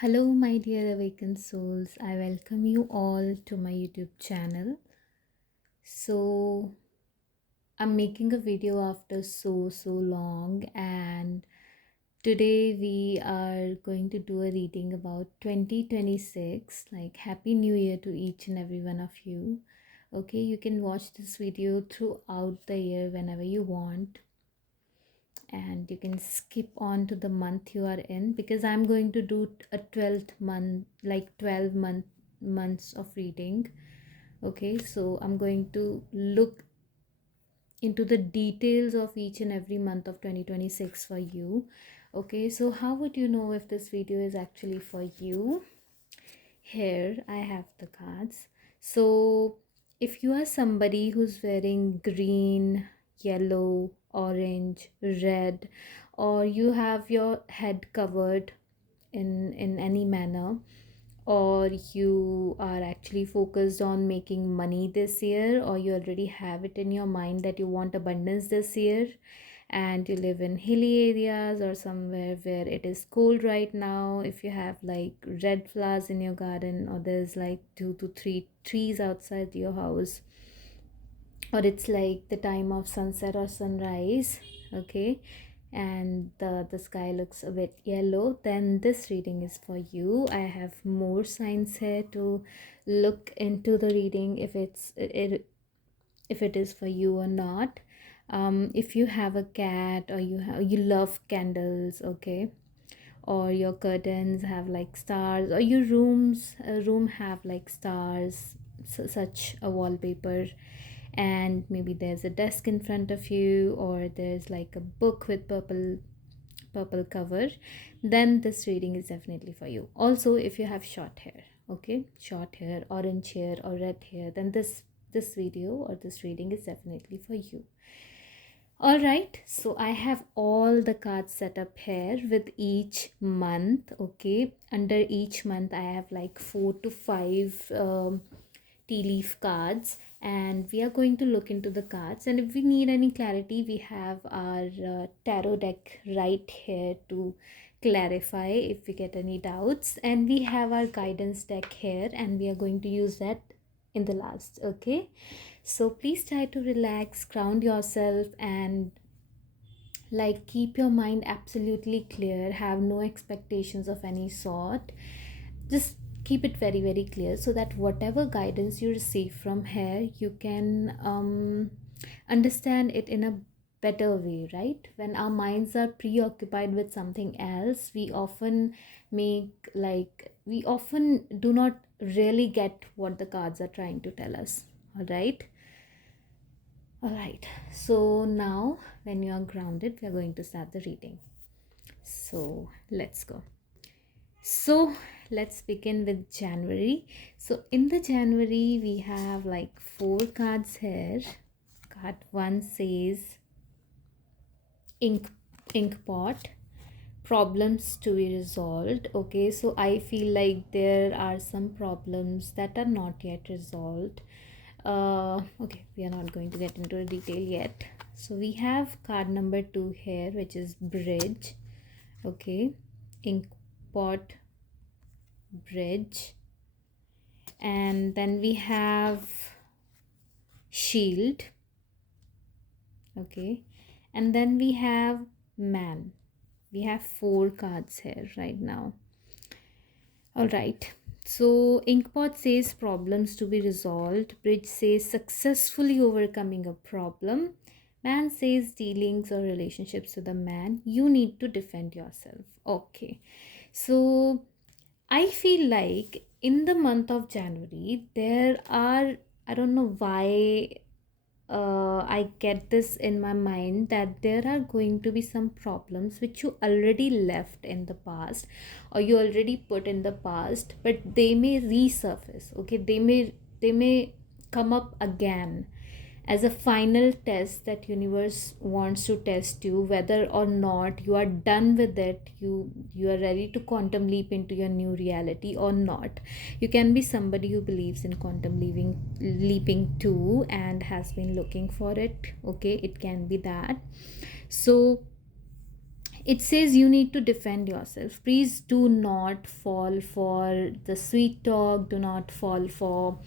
Hello, my dear awakened souls. I welcome you all to my YouTube channel. So, I'm making a video after so long, and today we are going to do a reading about 2026. Like, Happy New Year to each and every one of you. Okay, you can watch this video throughout the year whenever you want, and you can skip on to the month you are in because I'm going to do a 12th month, like 12 months of reading. Okay, so I'm going to look into the details of each and every month of 2026 for you. Okay, so how would you know if this video is actually for you? Here I have the cards. So if you are somebody who's wearing green, yellow, orange, red, or you have your head covered in any manner, or you are actually focused on making money this year, or you already have it in your mind that you want abundance this year, and you live in hilly areas or somewhere where it is cold right now, if you have like red flowers in your garden, or there's like 2 to 3 trees outside your house, or it's like the time of sunset or sunrise, okay, and the sky looks a bit yellow, then this reading is for you. I have more signs here to look into the reading if it is for you or not. If you have a cat, or you love candles, okay, or your curtains have like stars, or your room have like stars, such a wallpaper, and maybe there's a desk in front of you, or there's like a book with purple cover, then this reading is definitely for you. Also, if you have short hair, okay, short hair, orange hair, or red hair, then this video or this reading is definitely for you. All right, so I have all the cards set up here with each month. Okay, under each month I have like 4 to 5 tea leaf cards, and we are going to look into the cards, and if we need any clarity, we have our tarot deck right here to clarify if we get any doubts, and we have our guidance deck here, and we are going to use that in the last. Okay, so please try to relax, ground yourself, and like keep your mind absolutely clear, have no expectations of any sort. Just keep it very clear, so that whatever guidance you receive from here, you can understand it in a better way, right? When our minds are preoccupied with something else, we often do not really get what the cards are trying to tell us. All right. All right, so now when you are grounded, we are going to start the reading. So let's go. So let's begin with January. So in the January, we have like 4 cards here. Card 1 says ink pot, problems to be resolved. Okay, so I feel like there are some problems that are not yet resolved. Okay, we are not going to get into the detail yet. So we have card number 2 here, which is bridge. Okay, ink pot, bridge, and then we have shield. Okay, and then we have man. We have 4 cards here right now. All right, so inkpot says problems to be resolved, bridge says successfully overcoming a problem, man says dealings or relationships with a man, you need to defend yourself. Okay, so I feel like in the month of January, there are, I don't know why I get this in my mind, that there are going to be some problems which you already left in the past, or you already put in the past, but they may resurface. Okay, they may come up again as a final test that universe wants to test you, whether or not you are done with it, you are ready to quantum leap into your new reality or not. You can be somebody who believes in quantum leaping too, and has been looking for it. Okay, it can be that. So It says you need to defend yourself. Please do not fall for the sweet talk, do not fall for,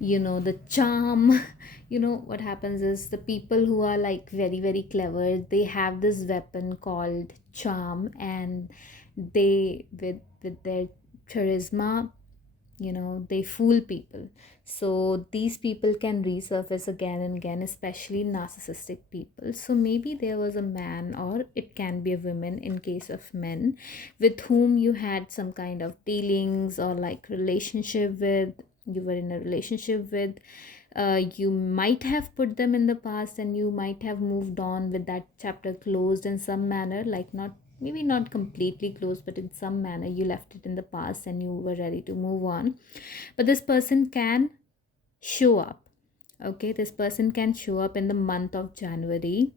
the charm. What happens is the people who are like very very clever, they have this weapon called charm, and they with their charisma, they fool people. So these people can resurface again and again, especially narcissistic people. So maybe there was a man, or it can be a woman in case of men, with whom you had some kind of dealings or like relationship with, you were in a relationship with. You might have put them in the past, and you might have moved on with that chapter closed in some manner, like not, maybe not completely closed, but in some manner you left it in the past and you were ready to move on. But this person can show up. Okay, this person can show up in the month of January,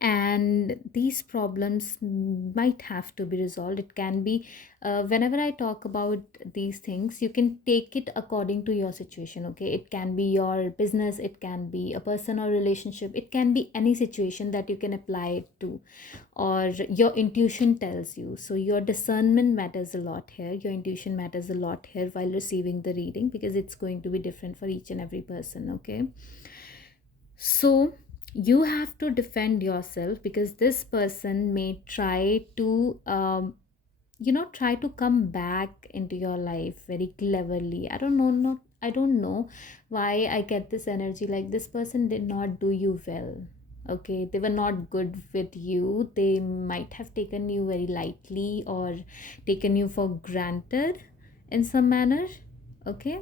and these problems might have to be resolved. It can be, whenever I talk about these things, you can take it according to your situation. Okay, it can be your business, it can be a person or relationship, it can be any situation that you can apply it to, or your intuition tells you. So your discernment matters a lot here, your intuition matters a lot here while receiving the reading, because it's going to be different for each and every person. Okay, so you have to defend yourself, because this person may try to try to come back into your life very cleverly. I don't know, not I don't know why I get this energy like this person did not do you well. Okay, they were not good with you. They might have taken you very lightly, or taken you for granted in some manner. Okay,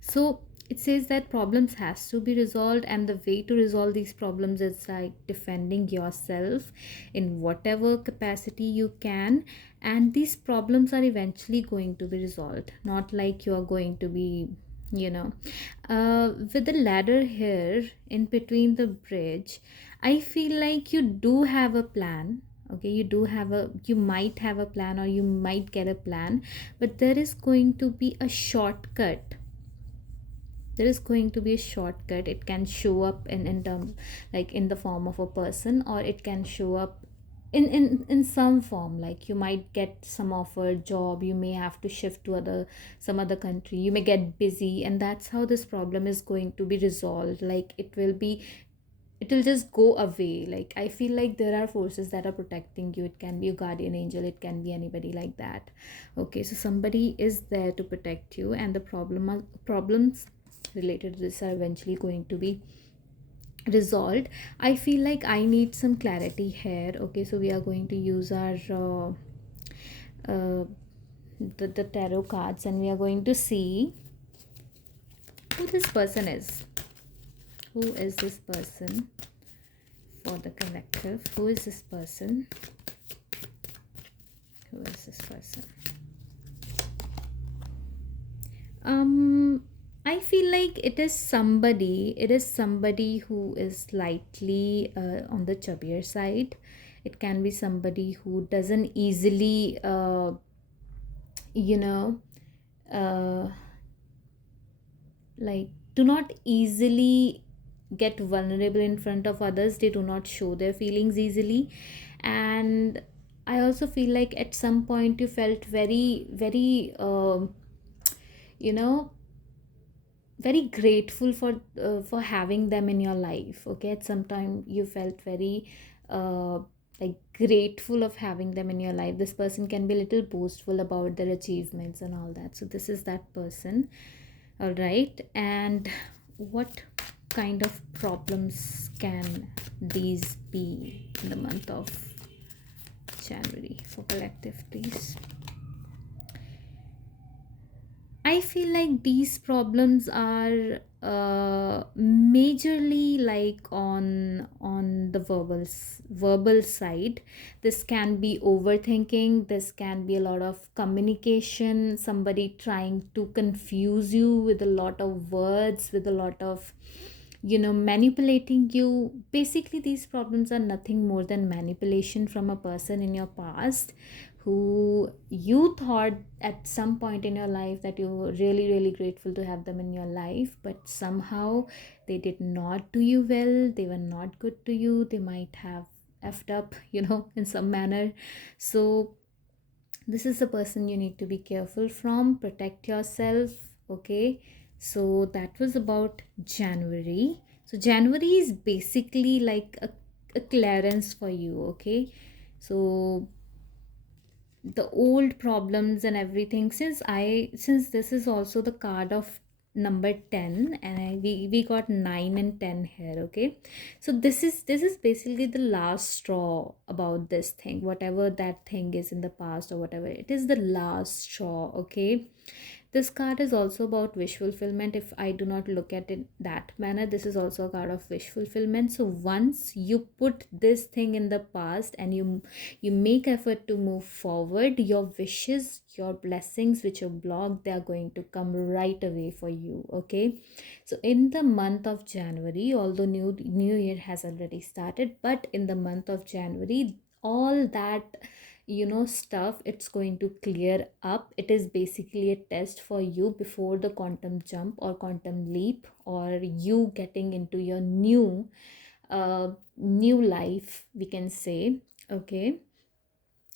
so it says that problems has to be resolved, and the way to resolve these problems is like defending yourself in whatever capacity you can, and these problems are eventually going to be resolved. Not like you are going to be, you know with the ladder here in between the bridge, I feel like you do have a plan. Okay, you might have a plan, or you might get a plan, but there is going to be a shortcut. There is going to be a shortcut. It can show up in terms, like in the form of a person, or it can show up in some form, like you might get some offer job, you may have to shift to some other country, you may get busy, and that's how this problem is going to be resolved. Like it will just go away. Like I feel like there are forces that are protecting you. It can be a guardian angel, it can be anybody like that. Okay, so somebody is there to protect you, and the problems related to this are eventually going to be resolved. I feel like I need some clarity here. Okay, so we are going to use our uh, the tarot cards, and we are going to see who this person is. Who is this person for the collective? Who is this person? Who is this person? I feel like it is somebody who is slightly on the chubbier side. It can be somebody who doesn't easily you know uh, like do not easily get vulnerable in front of others. They do not show their feelings easily. And I also feel like at some point you felt very very you know very grateful for having them in your life. Okay, at some time you felt very uh, like grateful of having them in your life. This person can be a little boastful about their achievements and all that. So this is that person. All right, and what kind of problems can these be in the month of January for collective, please? I feel like these problems are majorly like on the verbal side. This can be overthinking. This can be a lot of communication. Somebody trying to confuse you with a lot of words, with a lot of manipulating you. Basically, these problems are nothing more than manipulation from a person in your past, who you thought at some point in your life that you were really really grateful to have them in your life, but somehow they did not do you well. They were not good to you. They might have effed up, in some manner. So this is the person you need to be careful from, protect yourself. Okay, so that was about January. So January is basically like a clearance for you. Okay, so the old problems and everything, since this is also the card of number 10, and we got 9 and 10 here. Okay, so this is basically the last straw about this thing, whatever that thing is in the past or whatever, it is the last straw. Okay, this card is also about wish fulfillment. If I do not look at it that manner, this is also a card of wish fulfillment. So once you put this thing in the past and you make effort to move forward, your wishes, your blessings which are blocked, they are going to come right away for you. Okay, so in the month of January, although new year has already started, but in the month of January, all that stuff, it's going to clear up. It is basically a test for you before the quantum jump or quantum leap, or you getting into your new life, we can say. Okay,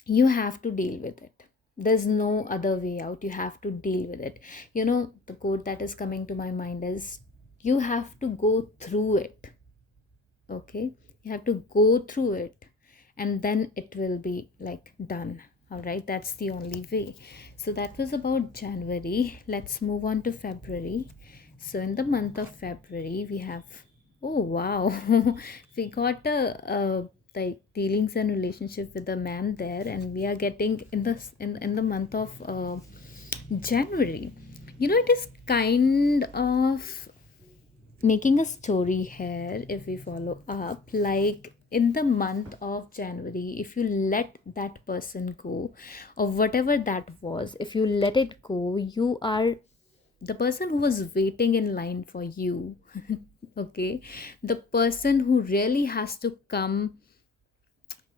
you have to deal with it. There's no other way out. You have to deal with it. The quote that is coming to my mind is, you have to go through it. Okay, you have to go through it, and then it will be like done. All right, that's the only way. So that was about January. Let's move on to February. So in the month of February, we have, oh wow, we got a like dealings and relationship with a man there, and we are getting in the month of January. It is kind of making a story here. If we follow up, like in the month of January, if you let that person go, or whatever that was, if you let it go, you are the person who was waiting in line for you. Okay, the person who really has to come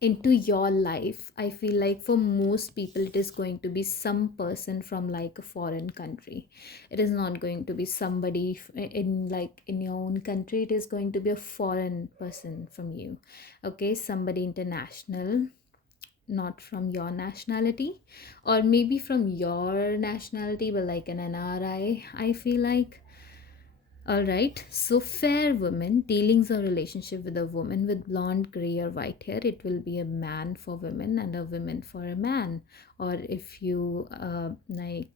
into your life. I feel like for most people it is going to be some person from like a foreign country. It is not going to be somebody in your own country. It is going to be a foreign person from you. Okay, somebody international, not from your nationality, or maybe from your nationality but like an NRI, I feel like. All right, so fair woman, dealings or relationship with a woman with blonde, gray, or white hair. It will be a man for women and a woman for a man. Or if you it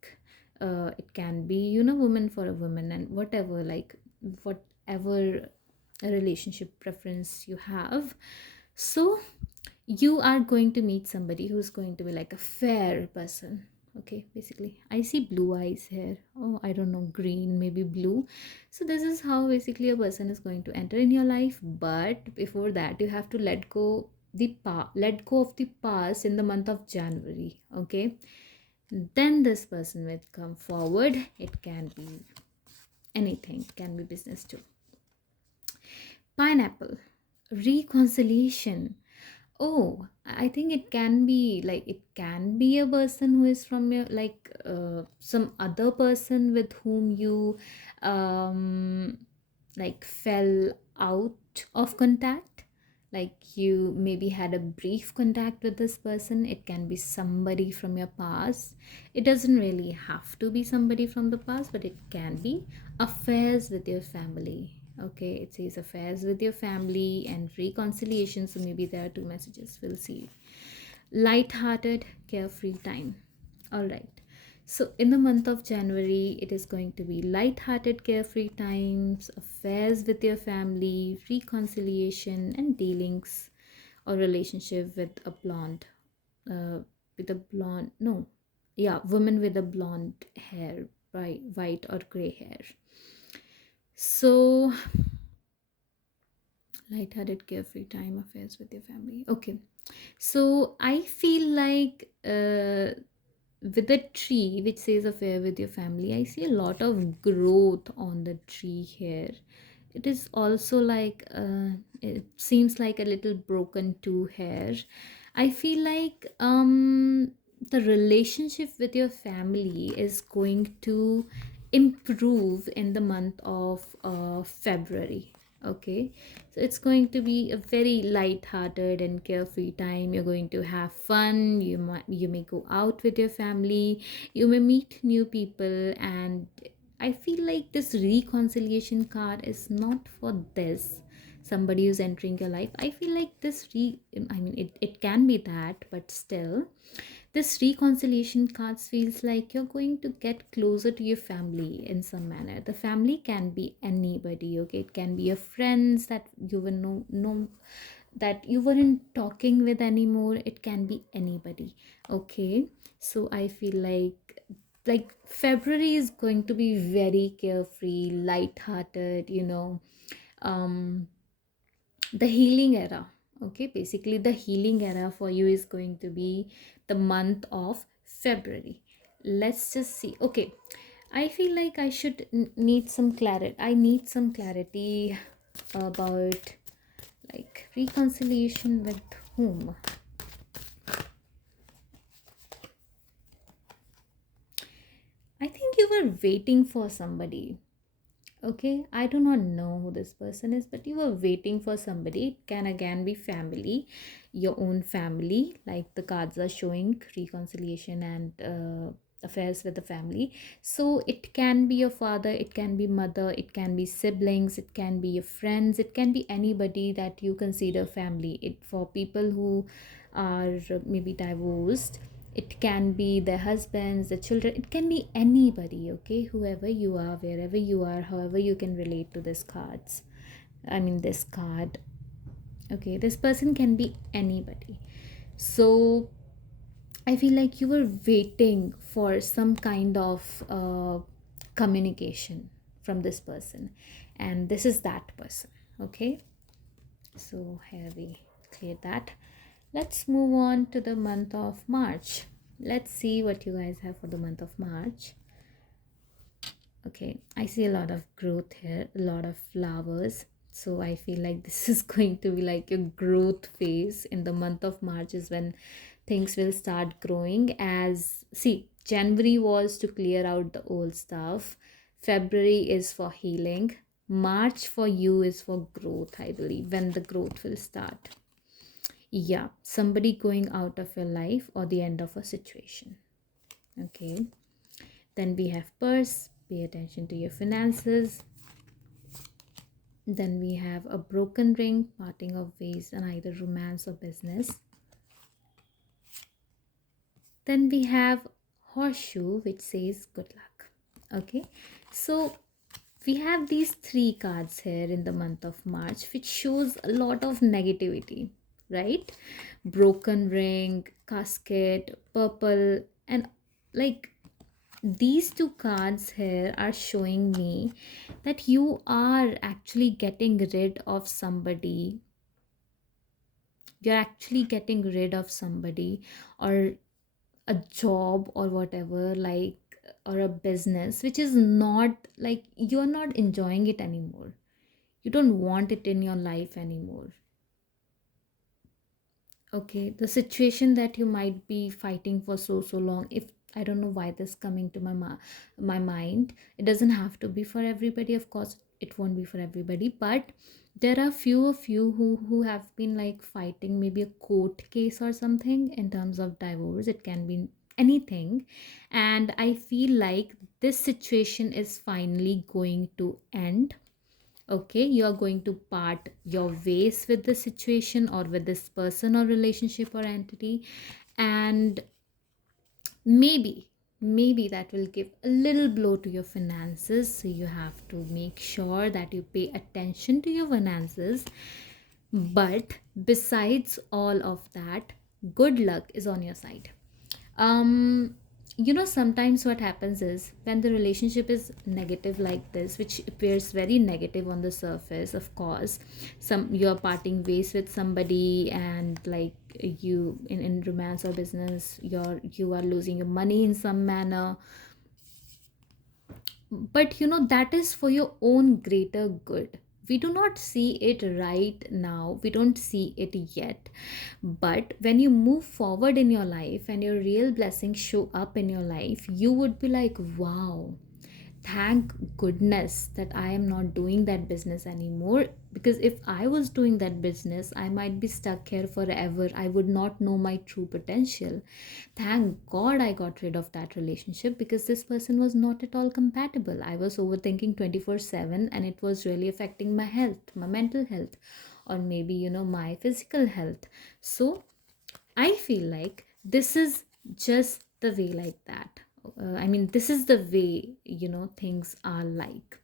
can be, woman for a woman, and whatever, like whatever relationship preference you have. So you are going to meet somebody who's going to be like a fair person. Okay, basically I see blue eyes here. Oh, I don't know, green, maybe blue. So this is how basically a person is going to enter in your life. But before that, you have to let go of the past in the month of January. Okay, then this person will come forward. It can be anything, it can be business too. Pineapple, reconciliation. Oh, I think it can be a person who is from your, like some other person with whom you um like fell out of contact. Like you maybe had a brief contact with this person. It can be somebody from your past. It doesn't really have to be somebody from the past, but it can be affairs with your family. Okay, it says affairs with your family and reconciliation. So maybe there are two messages. We'll see. Light-hearted, carefree time. All right. So in the month of January, it is going to be light-hearted, carefree times, affairs with your family, reconciliation, and dealings or relationship uh, with a blonde, no, yeah, woman with a blonde hair, right, white or gray hair. So lighthearted, carefree time, affairs with your family. Okay, so I feel like with the tree which says affair with your family, I see a lot of growth on the tree here. It is also like it seems like a little broken too here. I feel like the relationship with your family is going to improve in the month of February. Okay, so it's going to be a very light-hearted and carefree time. You're going to have fun. You may go out with your family. You may meet new people, and I feel like this reconciliation card is not for this somebody who's entering your life. I feel like I mean, it can be that, but still this reconciliation cards feels like you're going to get closer to your family in some manner. The family can be anybody, okay? It can be your friends that you will know that you weren't talking with anymore. It can be anybody, okay? So I feel like February is going to be very carefree, light-hearted, um the healing era. Okay, basically the healing era for you is going to be the month of February. Let's just see. Okay, I feel like I should need some clarity. I need some clarity about like reconciliation with whom. I think you were waiting for somebody. Okay, I do not know who this person is, but you were waiting for somebody. It can again be family, your own family, like the cards are showing reconciliation and affairs with the family. So it can be your father, it can be mother, it can be siblings, it can be your friends, it can be anybody that you consider family. It for people who are maybe divorced, it can be the husbands, the children, it can be anybody, okay? Whoever you are, wherever you are, however you can relate to this cards. I mean this card. Okay, this person can be anybody. So I feel like you were waiting for some kind of communication from this person, and this is that person. Okay, so here we clear that. Let's move on to the month of March. Let's see what you guys have for the month of March. Okay, I see a lot of growth here, a lot of flowers. So I feel like this is going to be like a growth phase. In the month of March is when things will start growing. As see, January was to clear out the old stuff, February is for healing, March for you is for growth, I believe, when the growth will start. Yeah, somebody going out of your life or the end of a situation. Okay, then we have purse, pay attention to your finances. Then we have a broken ring, parting of ways in either romance or business. Then we have horseshoe, which says good luck. Okay, so we have these three cards here in the month of March, which shows a lot of negativity, right? Broken ring, casket, purple, and like these two cards here are showing me that you are actually getting rid of somebody. You're actually getting rid of somebody or a job or whatever, like, or a business which is not like you're not enjoying it anymore. You don't want it in your life anymore. Okay, the situation that you might be fighting for so long, if I don't know why this coming to my mind, it doesn't have to be for everybody, of course it won't be for everybody, but there are few of you who have been like fighting maybe a court case or something in terms of divorce. It can be anything, and I feel like this situation is finally going to end. Okay, you are going to part your ways with the situation or with this person or relationship or entity, and maybe that will give a little blow to your finances, so you have to make sure that you pay attention to your finances. But besides all of that, good luck is on your side. um Sometimes what happens is when the relationship is negative like this, which appears very negative on the surface, of course, you're parting ways with somebody, and like you in romance or business, you are losing your money in some manner, but that is for your own greater good. We do not see it right now, we don't see it yet, but when you move forward in your life and your real blessings show up in your life, you would be like, wow, thank goodness that I am not doing that business anymore, because if I was doing that business, I might be stuck here forever. I would not know my true potential. Thank God I got rid of that relationship, because this person was not at all compatible. I was overthinking 24/7, and it was really affecting my health, my mental health, or maybe, my physical health. So I feel like this is just the way like that. I mean, this is the way, things are like.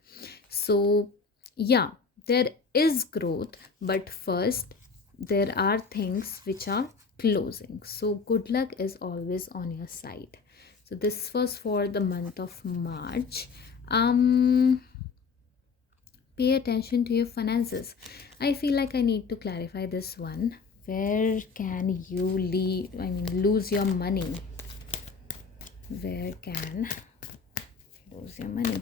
So, yeah, there is growth, but first, there are things which are closing. So, good luck is always on your side. So, this was for the month of March. Um, Pay attention to your finances. I feel like I need to clarify this one. Where can you lose your money? Where can lose your money?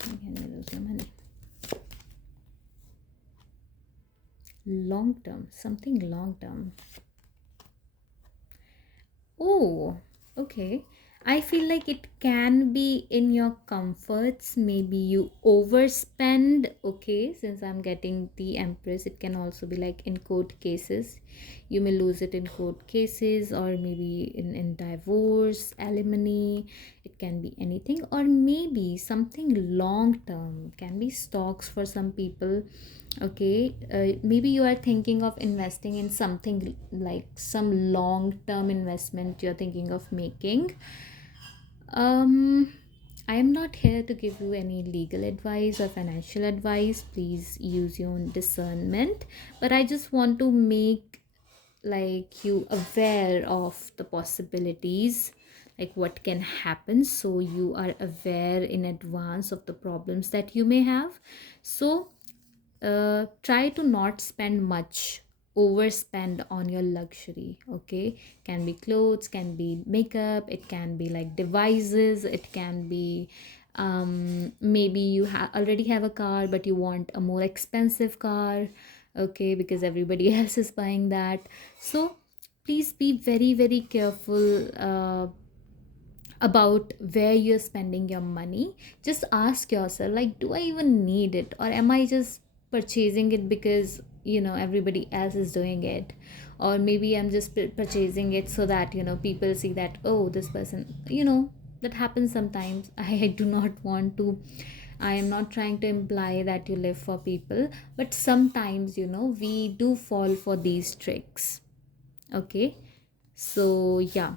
Where can you lose your money? Long term, something long term. Oh, okay. I feel like it can be in your comforts. Maybe you overspend. Okay, since I'm getting the Empress, it can also be like in court cases. You may lose it in court cases, or maybe in divorce, alimony. It can be anything, or maybe something long term. Can be stocks for some people. Okay, maybe you are thinking of investing in something like some long term investment you're thinking of making. I am not here to give you any legal advice or financial advice. Please use your own discernment. But I just want to make like you aware of the possibilities, like what can happen, so you are aware in advance of the problems that you may have. So try to not spend much, overspend on your luxury. Okay, can be clothes, can be makeup, it can be like devices, it can be maybe you already have a car but you want a more expensive car. Okay, because everybody else is buying that. So please be very very careful about where you're spending your money. Just ask yourself, like, do I even need it, or am I just purchasing it because everybody else is doing it? Or maybe I'm just purchasing it so that people see that, oh, this person, that happens sometimes. I do not want to, I am not trying to imply that you live for people, but sometimes we do fall for these tricks. Okay, so yeah,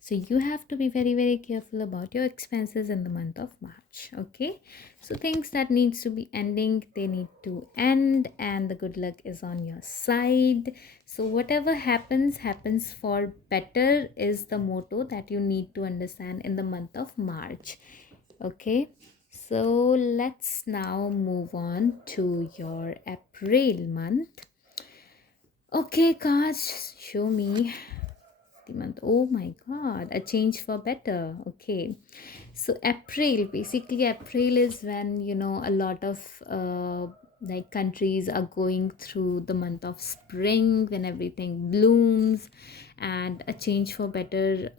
so you have to be very very careful about your expenses in the month of March. Okay, so things that needs to be ending, they need to end, and the good luck is on your side. So whatever happens for better is the motto that you need to understand in the month of March. Okay, so let's now move on to your April month. Okay, cards, show me the month. Oh my god, a change for better. Okay, so April, basically April is when a lot of like countries are going through the month of spring, when everything blooms, and a change for better.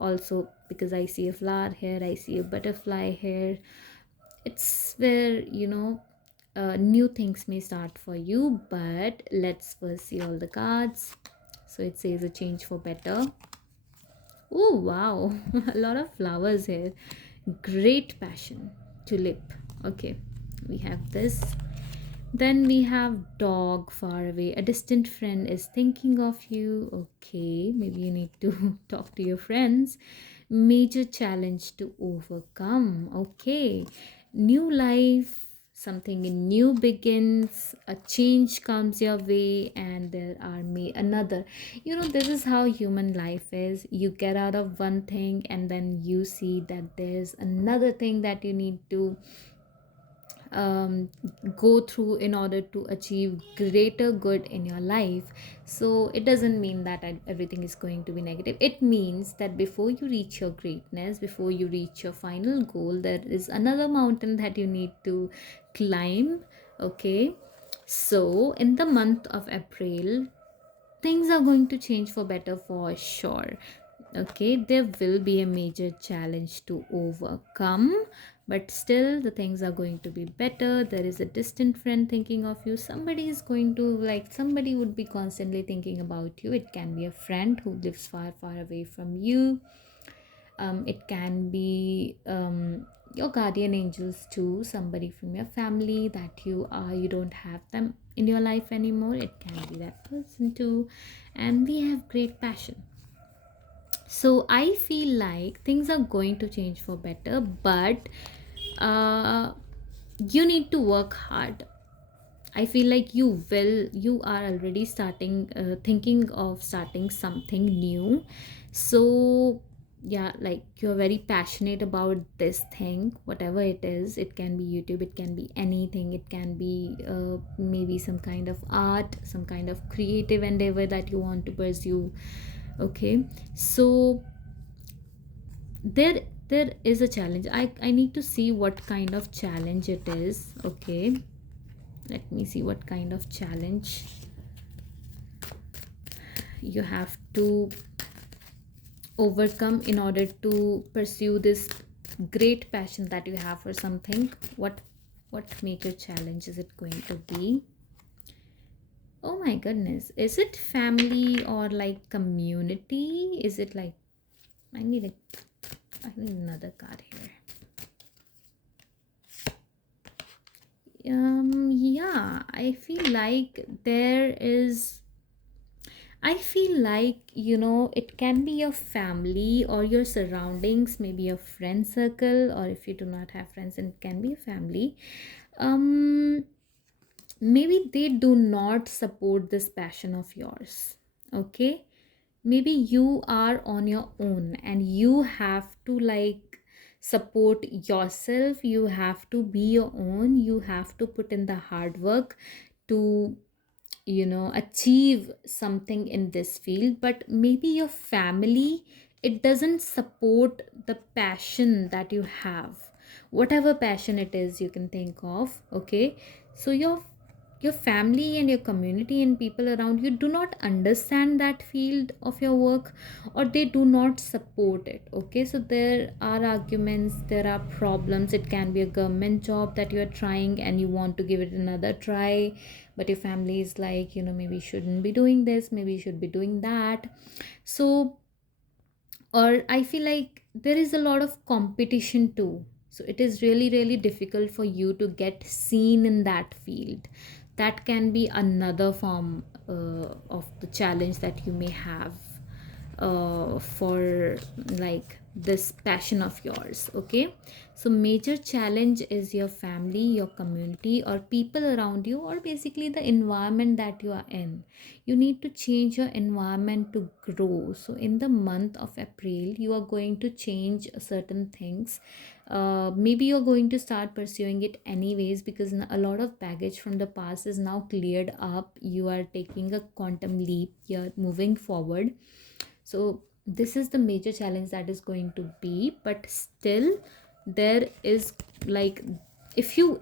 Also, because I see a flower here, I see a butterfly here, it's where new things may start for you. But let's first see all the cards. So it says a change for better. Oh wow, a lot of flowers here. Great passion. Tulip. Okay, we have this. Then we have dog far away. A distant friend is thinking of you. Okay, maybe you need to talk to your friends. Major challenge to overcome. Okay, new life, something new begins, a change comes your way, and there are another. This is how human life is. You get out of one thing, and then you see that there's another thing that you need to um, go through in order to achieve greater good in your life. So it doesn't mean that everything is going to be negative. It means that before you reach your greatness, before you reach your final goal, there is another mountain that you need to climb. Okay, so in the month of April, things are going to change for better for sure. Okay, there will be a major challenge to overcome, but still the things are going to be better. There is a distant friend thinking of you. Somebody is going to, like, somebody would be constantly thinking about you. It can be a friend who lives far, far away from you. It can be your guardian angels too, somebody from your family that you don't have them in your life anymore. It can be that person too. And we have great passion, so I feel like things are going to change for better, but uh, you need to work hard. I feel like you are already starting, thinking of starting something new. So, yeah, like you're very passionate about this thing, whatever it is. It can be YouTube, it can be anything, it can be maybe some kind of art, some kind of creative endeavor that you want to pursue. Okay, so there is a challenge. I need to see what kind of challenge it is. Okay, let me see what kind of challenge you have to overcome in order to pursue this great passion that you have for something. What major challenge is it going to be? Oh my goodness, is it family or like community? Is it like, i need a I need another card here. Yeah, I feel like, it can be your family or your surroundings, maybe your friend circle, or if you do not have friends, then it can be a family. Um, Maybe they do not support this passion of yours. Okay, maybe you are on your own and you have to like support yourself. You have to be your own, you have to put in the hard work to achieve something in this field. But maybe your family, it doesn't support the passion that you have, whatever passion it is you can think of. Okay, so your family and your community and people around you do not understand that field of your work, or they do not support it. Okay, so there are arguments, there are problems. It can be a government job that you are trying and you want to give it another try, but your family is like, maybe you shouldn't be doing this, maybe you should be doing that. So, or I feel like there is a lot of competition too, so it is really really difficult for you to get seen in that field. That can be another form of the challenge that you may have for like this passion of yours. Okay, so major challenge is your family, your community, or people around you, or basically the environment that you are in. You need to change your environment to grow. So in the month of April, you are going to change certain things. Maybe you're going to start pursuing it anyways, because a lot of baggage from the past is now cleared up. You are taking a quantum leap, you're moving forward. So this is the major challenge that is going to be. But still, there is like, if you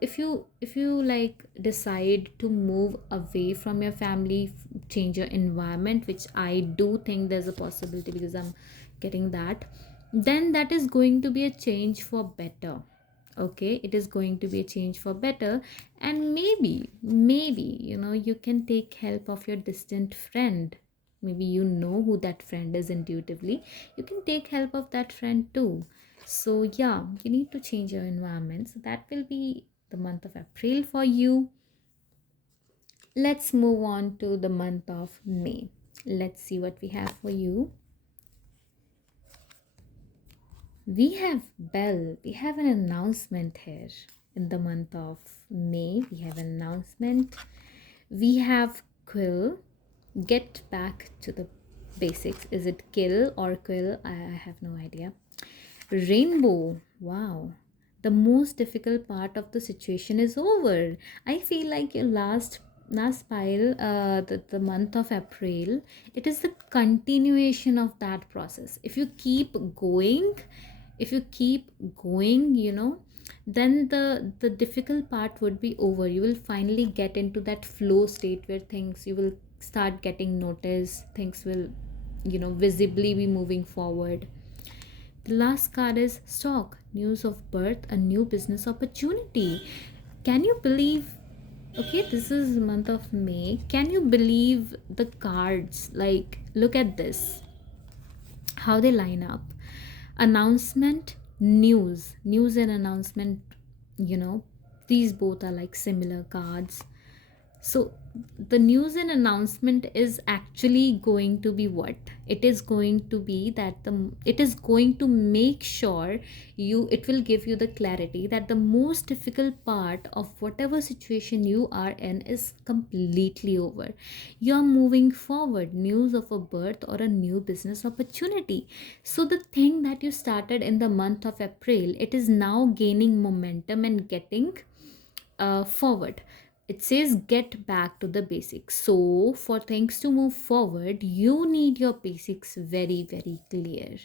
like decide to move away from your family, change your environment, which I do think there's a possibility because I'm getting that, then that is going to be a change for better. Okay, it is going to be a change for better. And maybe you can take help of your distant friend. Maybe you know who that friend is intuitively. You can take help of that friend too. So yeah, you need to change your environment. So that will be the month of April for you. Let's move on to the month of May. Let's see what we have for you. We have an announcement here. In the month of May, we have an announcement. We have Quill. Get back to the basics. Is it kill or quill? I have no idea. Rainbow. Wow. The most difficult part of the situation is over. I feel like your last pile, the month of April, it is the continuation of that process. If you keep going, then the difficult part would be over. You will finally get into that flow state where things, you will start getting noticed, things will visibly be moving forward. The last card is stock, news of birth, a new business opportunity. Can you believe? Okay, this is month of May. Can you believe the cards? Like, look at this, how they line up. Announcement, news and announcement, you know, these both are like similar cards. So the news and announcement is actually going to be what? It is going to be that it is going to make sure it will give you the clarity that the most difficult part of whatever situation you are in is completely over. You are moving forward, news of a birth or a new business opportunity. So the thing that you started in the month of April, it is now gaining momentum and getting forward. It says get back to the basics. So for things to move forward, you need your basics very, very clear.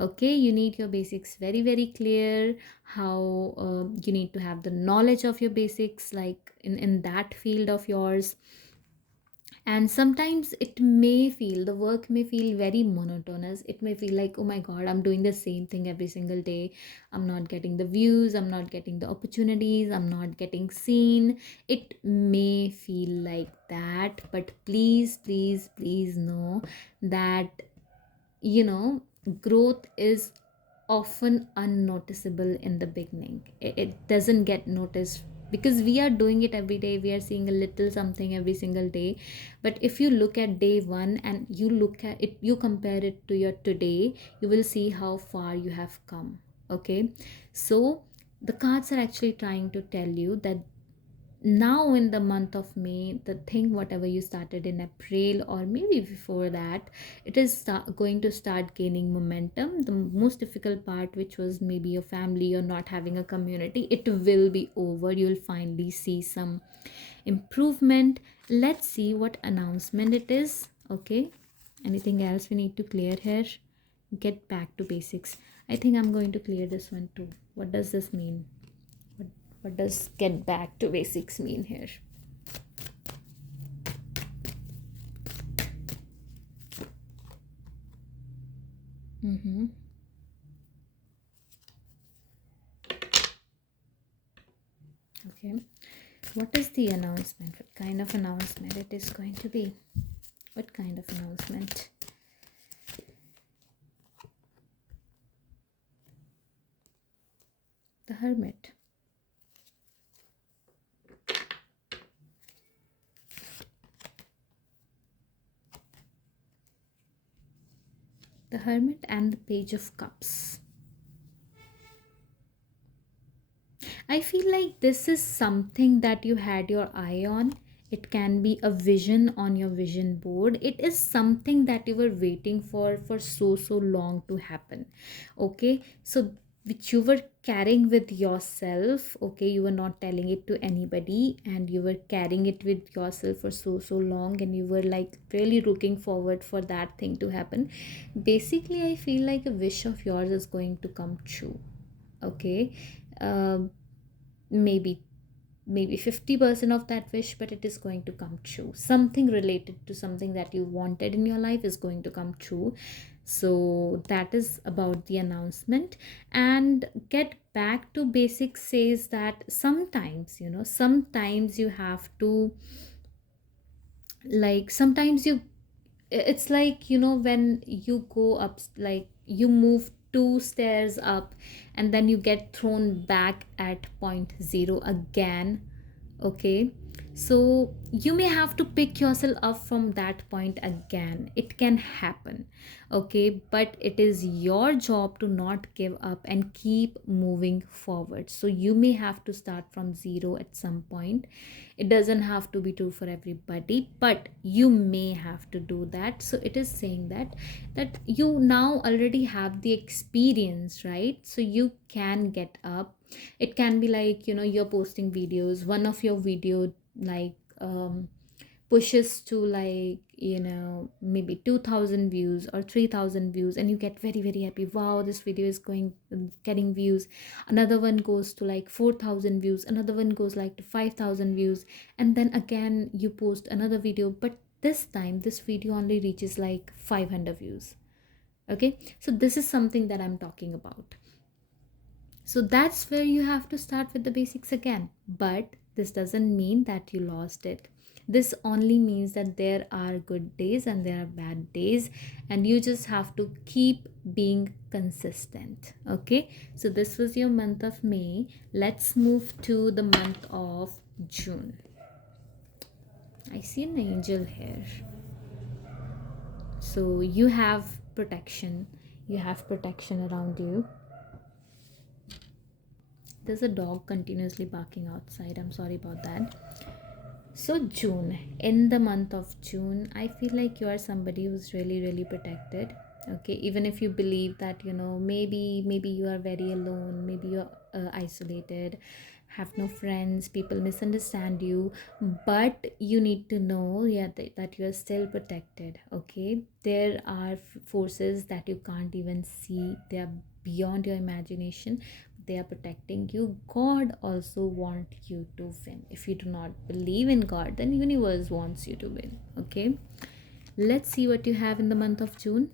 Okay, you need your basics very, very clear. How you need to have the knowledge of your basics, like in that field of yours. And sometimes it may feel, the work may feel very monotonous. It may feel like, oh my god, I'm doing the same thing every single day. I'm not getting the views, I'm not getting the opportunities, I'm not getting seen. It may feel like that, but please, please, please know that growth is often unnoticeable in the beginning. It doesn't get noticed because we are doing it every day. We are seeing a little something every single day. But if you look at day one and you look at it, you compare it to your today, you will see how far you have come. Okay, so the cards are actually trying to tell you that now in the month of May, the thing whatever you started in April or maybe before that, it is going to start gaining momentum. The most difficult part, which was maybe your family or not having a community, it will be over. You'll finally see some improvement. Let's see what announcement it is. Okay, anything else we need to clear here? Get back to basics. I think I'm going to clear this one too. What does this mean? what, what does get back to basics mean here? Mm-hmm. Okay, what is the announcement? What kind of announcement it is going to be? What kind of announcement? The Hermit. The Hermit and the Page of Cups. I feel like this is something that you had your eye on. It can be a vision on your vision board. It is something that you were waiting for so long to happen. Okay, so which you were carrying with yourself. Okay, you were not telling it to anybody and you were carrying it with yourself for so long, and you were like really looking forward for that thing to happen. Basically, I feel like a wish of yours is going to come true. Okay, um maybe 50% of that wish, but it is going to come true. Something related to something that you wanted in your life is going to come true. So that is about the announcement. And get back to basics says that sometimes, sometimes you have to, like, sometimes it's like, when you go up, like you move two stairs up and then you get thrown back at point zero again. Okay, so you may have to pick yourself up from that point again. It can happen. Okay, but it is your job to not give up and keep moving forward. So you may have to start from zero at some point. It doesn't have to be true for everybody, but you may have to do that. So it is saying that you now already have the experience, right? So you can get up. It can be like, you're posting videos, one of your video, like, pushes to, like, maybe 2000 views or 3000 views, and you get very, very happy. Wow, this video is going, getting views. Another one goes to like 4000 views, another one goes like to 5000 views, and then again you post another video, but This time this video only reaches like 500 views. Okay, so this is something that I'm talking about. So that's where you have to start with the basics again. But this doesn't mean that you lost it. This only means that there are good days and there are bad days, and you just have to keep being consistent. Okay, so this was your month of May. Let's move to the month of June. I see an angel here. So you have protection, you have protection around you. There's a dog continuously barking outside. I'm sorry about that. So, June, in the month of June, I feel like you are somebody who's really, really protected. Okay, even if you believe that, maybe you are very alone, maybe you're isolated, have no friends, people misunderstand you, but you need to know, yeah, that you are still protected. Okay, there are forces that you can't even see, they are beyond your imagination. They are protecting you. God also want you to win. If you do not believe in God, then universe wants you to win. Okay, let's see what you have in the month of June.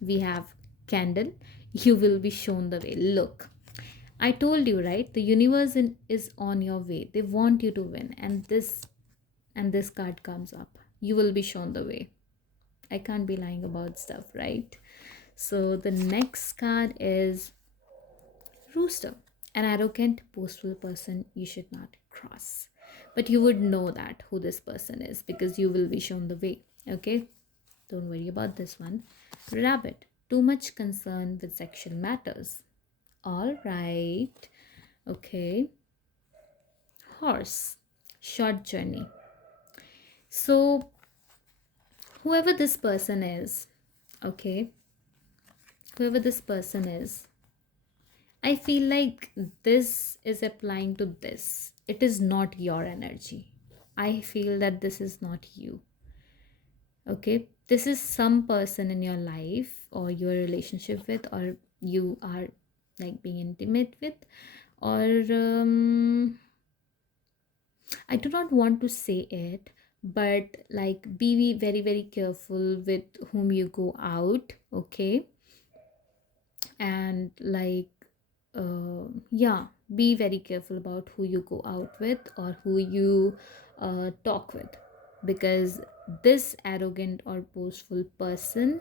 We have candle. You will be shown the way. Look, I told you, right? The universe is on your way. They want you to win, and this card comes up. You will be shown the way. I can't be lying about stuff, right? So the next card is Rooster, an arrogant, boastful person you should not cross. But you would know that who this person is because you will be shown the way. Okay? Don't worry about this one. Rabbit, too much concern with sexual matters. All right. Okay. Horse, short journey. So, whoever this person is, okay, whoever this person is, I feel like this is applying to this. It is not your energy. I feel that this is not you. Okay. This is some person in your life or your relationship with, or you are like being intimate with, or I do not want to say it, but like be very, very careful with whom you go out. Okay, and like yeah, be very careful about who you go out with or who you talk with, because this arrogant or boastful person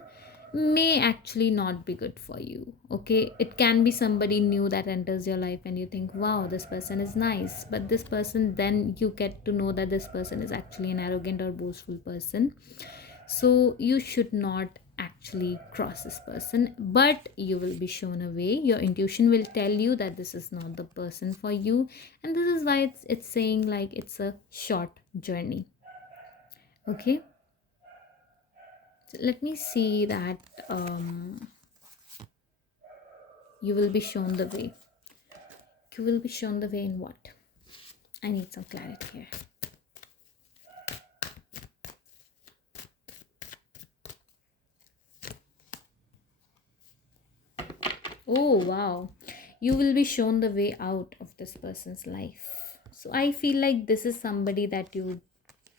may actually not be good for you. Okay, it can be somebody new that enters your life and you think, wow, this person is nice, but this person, then you get to know that this person is actually an arrogant or boastful person. So you should not actually cross this person, but you will be shown a way. Your intuition will tell you that this is not the person for you, and this is why it's saying like it's a short journey. Okay, so let me see that you will be shown the way. You will be shown the way in what? I need some clarity here. Oh, wow. You will be shown the way out of this person's life. So I feel like this is somebody that you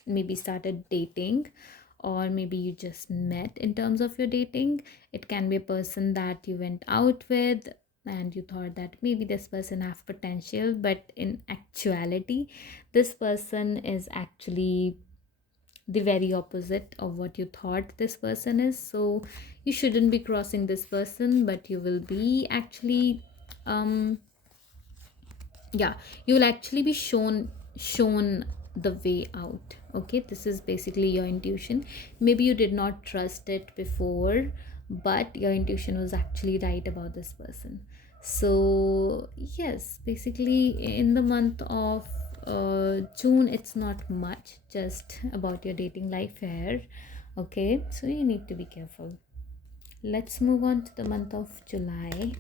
maybe started dating, or maybe you just met in terms of your dating. It can be a person that you went out with and you thought that maybe this person have potential, but in actuality this person is actually the very opposite of what you thought this person is. So you shouldn't be crossing this person, but you will be actually um yeah, you will actually be shown the way out. Okay, this is basically your intuition. Maybe you did not trust it before, but your intuition was actually right about this person. So yes, basically in the month of June, it's not much just about your dating life here. Okay, so you need to be careful. Let's move on to the month of July.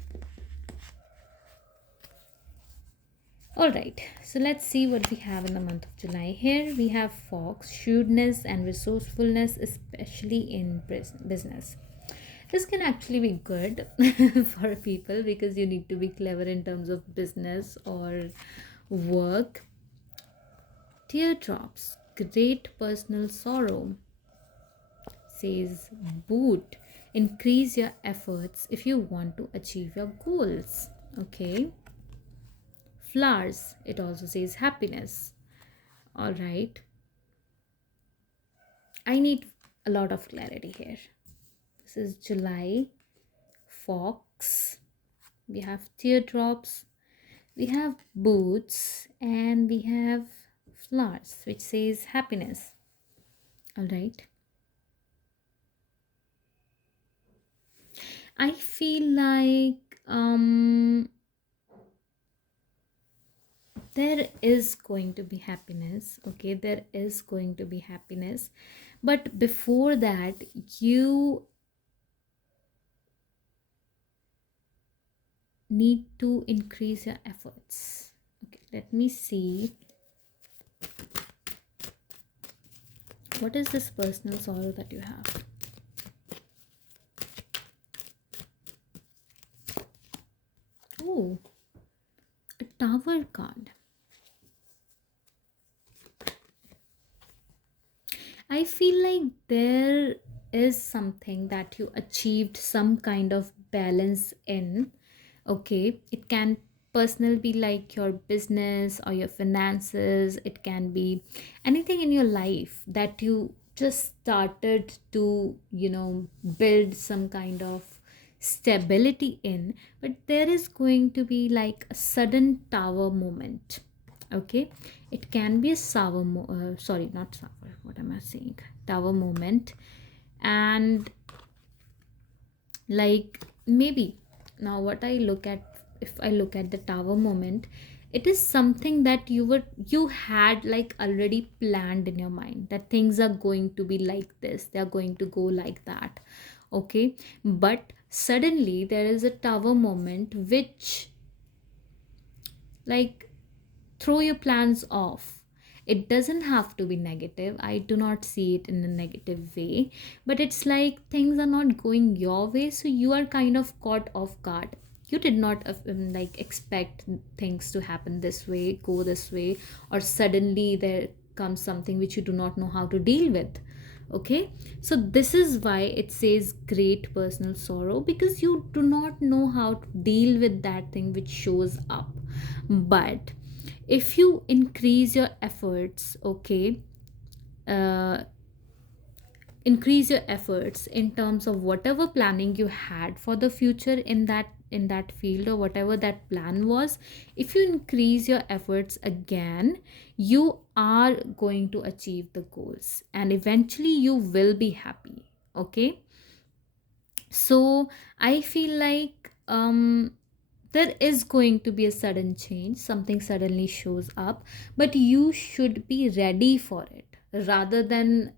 All right, so let's see what we have in the month of July. Here we have Fox, shrewdness and resourcefulness, especially in business. This can actually be good for people because you need to be clever in terms of business or work. Teardrops, great personal sorrow. says boot, increase your efforts if you want to achieve your goals. Okay. Flowers, it also says happiness. All right. I need a lot of clarity here. This is July. Fox. We have teardrops. We have boots. And we have flowers, which says happiness. All right. I feel like there is going to be happiness. Okay, there is going to be happiness. But before that, you need to increase your efforts. Okay, let me see. What is this personal sorrow that you have? Oh, a tower card. I feel like there is something that you achieved some kind of balance in. Okay, it can personal be like your business or your finances, it can be anything in your life that you just started to, build some kind of stability in, but there is going to be like a sudden tower moment. Okay, it can be a sorry, not sour, what am I saying, tower moment. And like maybe now what I look at, if I look at the tower moment, it is something that you had like already planned in your mind that things are going to be like this, they are going to go like that. Okay, but suddenly there is a tower moment which like throw your plans off. It doesn't have to be negative, I do not see it in a negative way, but it's like things are not going your way, so you are kind of caught off guard. You did not like expect things to happen this way, go this way, or suddenly there comes something which you do not know how to deal with. Okay, so this is why it says great personal sorrow, because you do not know how to deal with that thing which shows up. But if you increase your efforts, okay, uh, increase your efforts in terms of whatever planning you had for the future in that field, or whatever that plan was, if you increase your efforts again, you are going to achieve the goals and eventually you will be happy. Okay, so I feel like there is going to be a sudden change, something suddenly shows up, but you should be ready for it rather than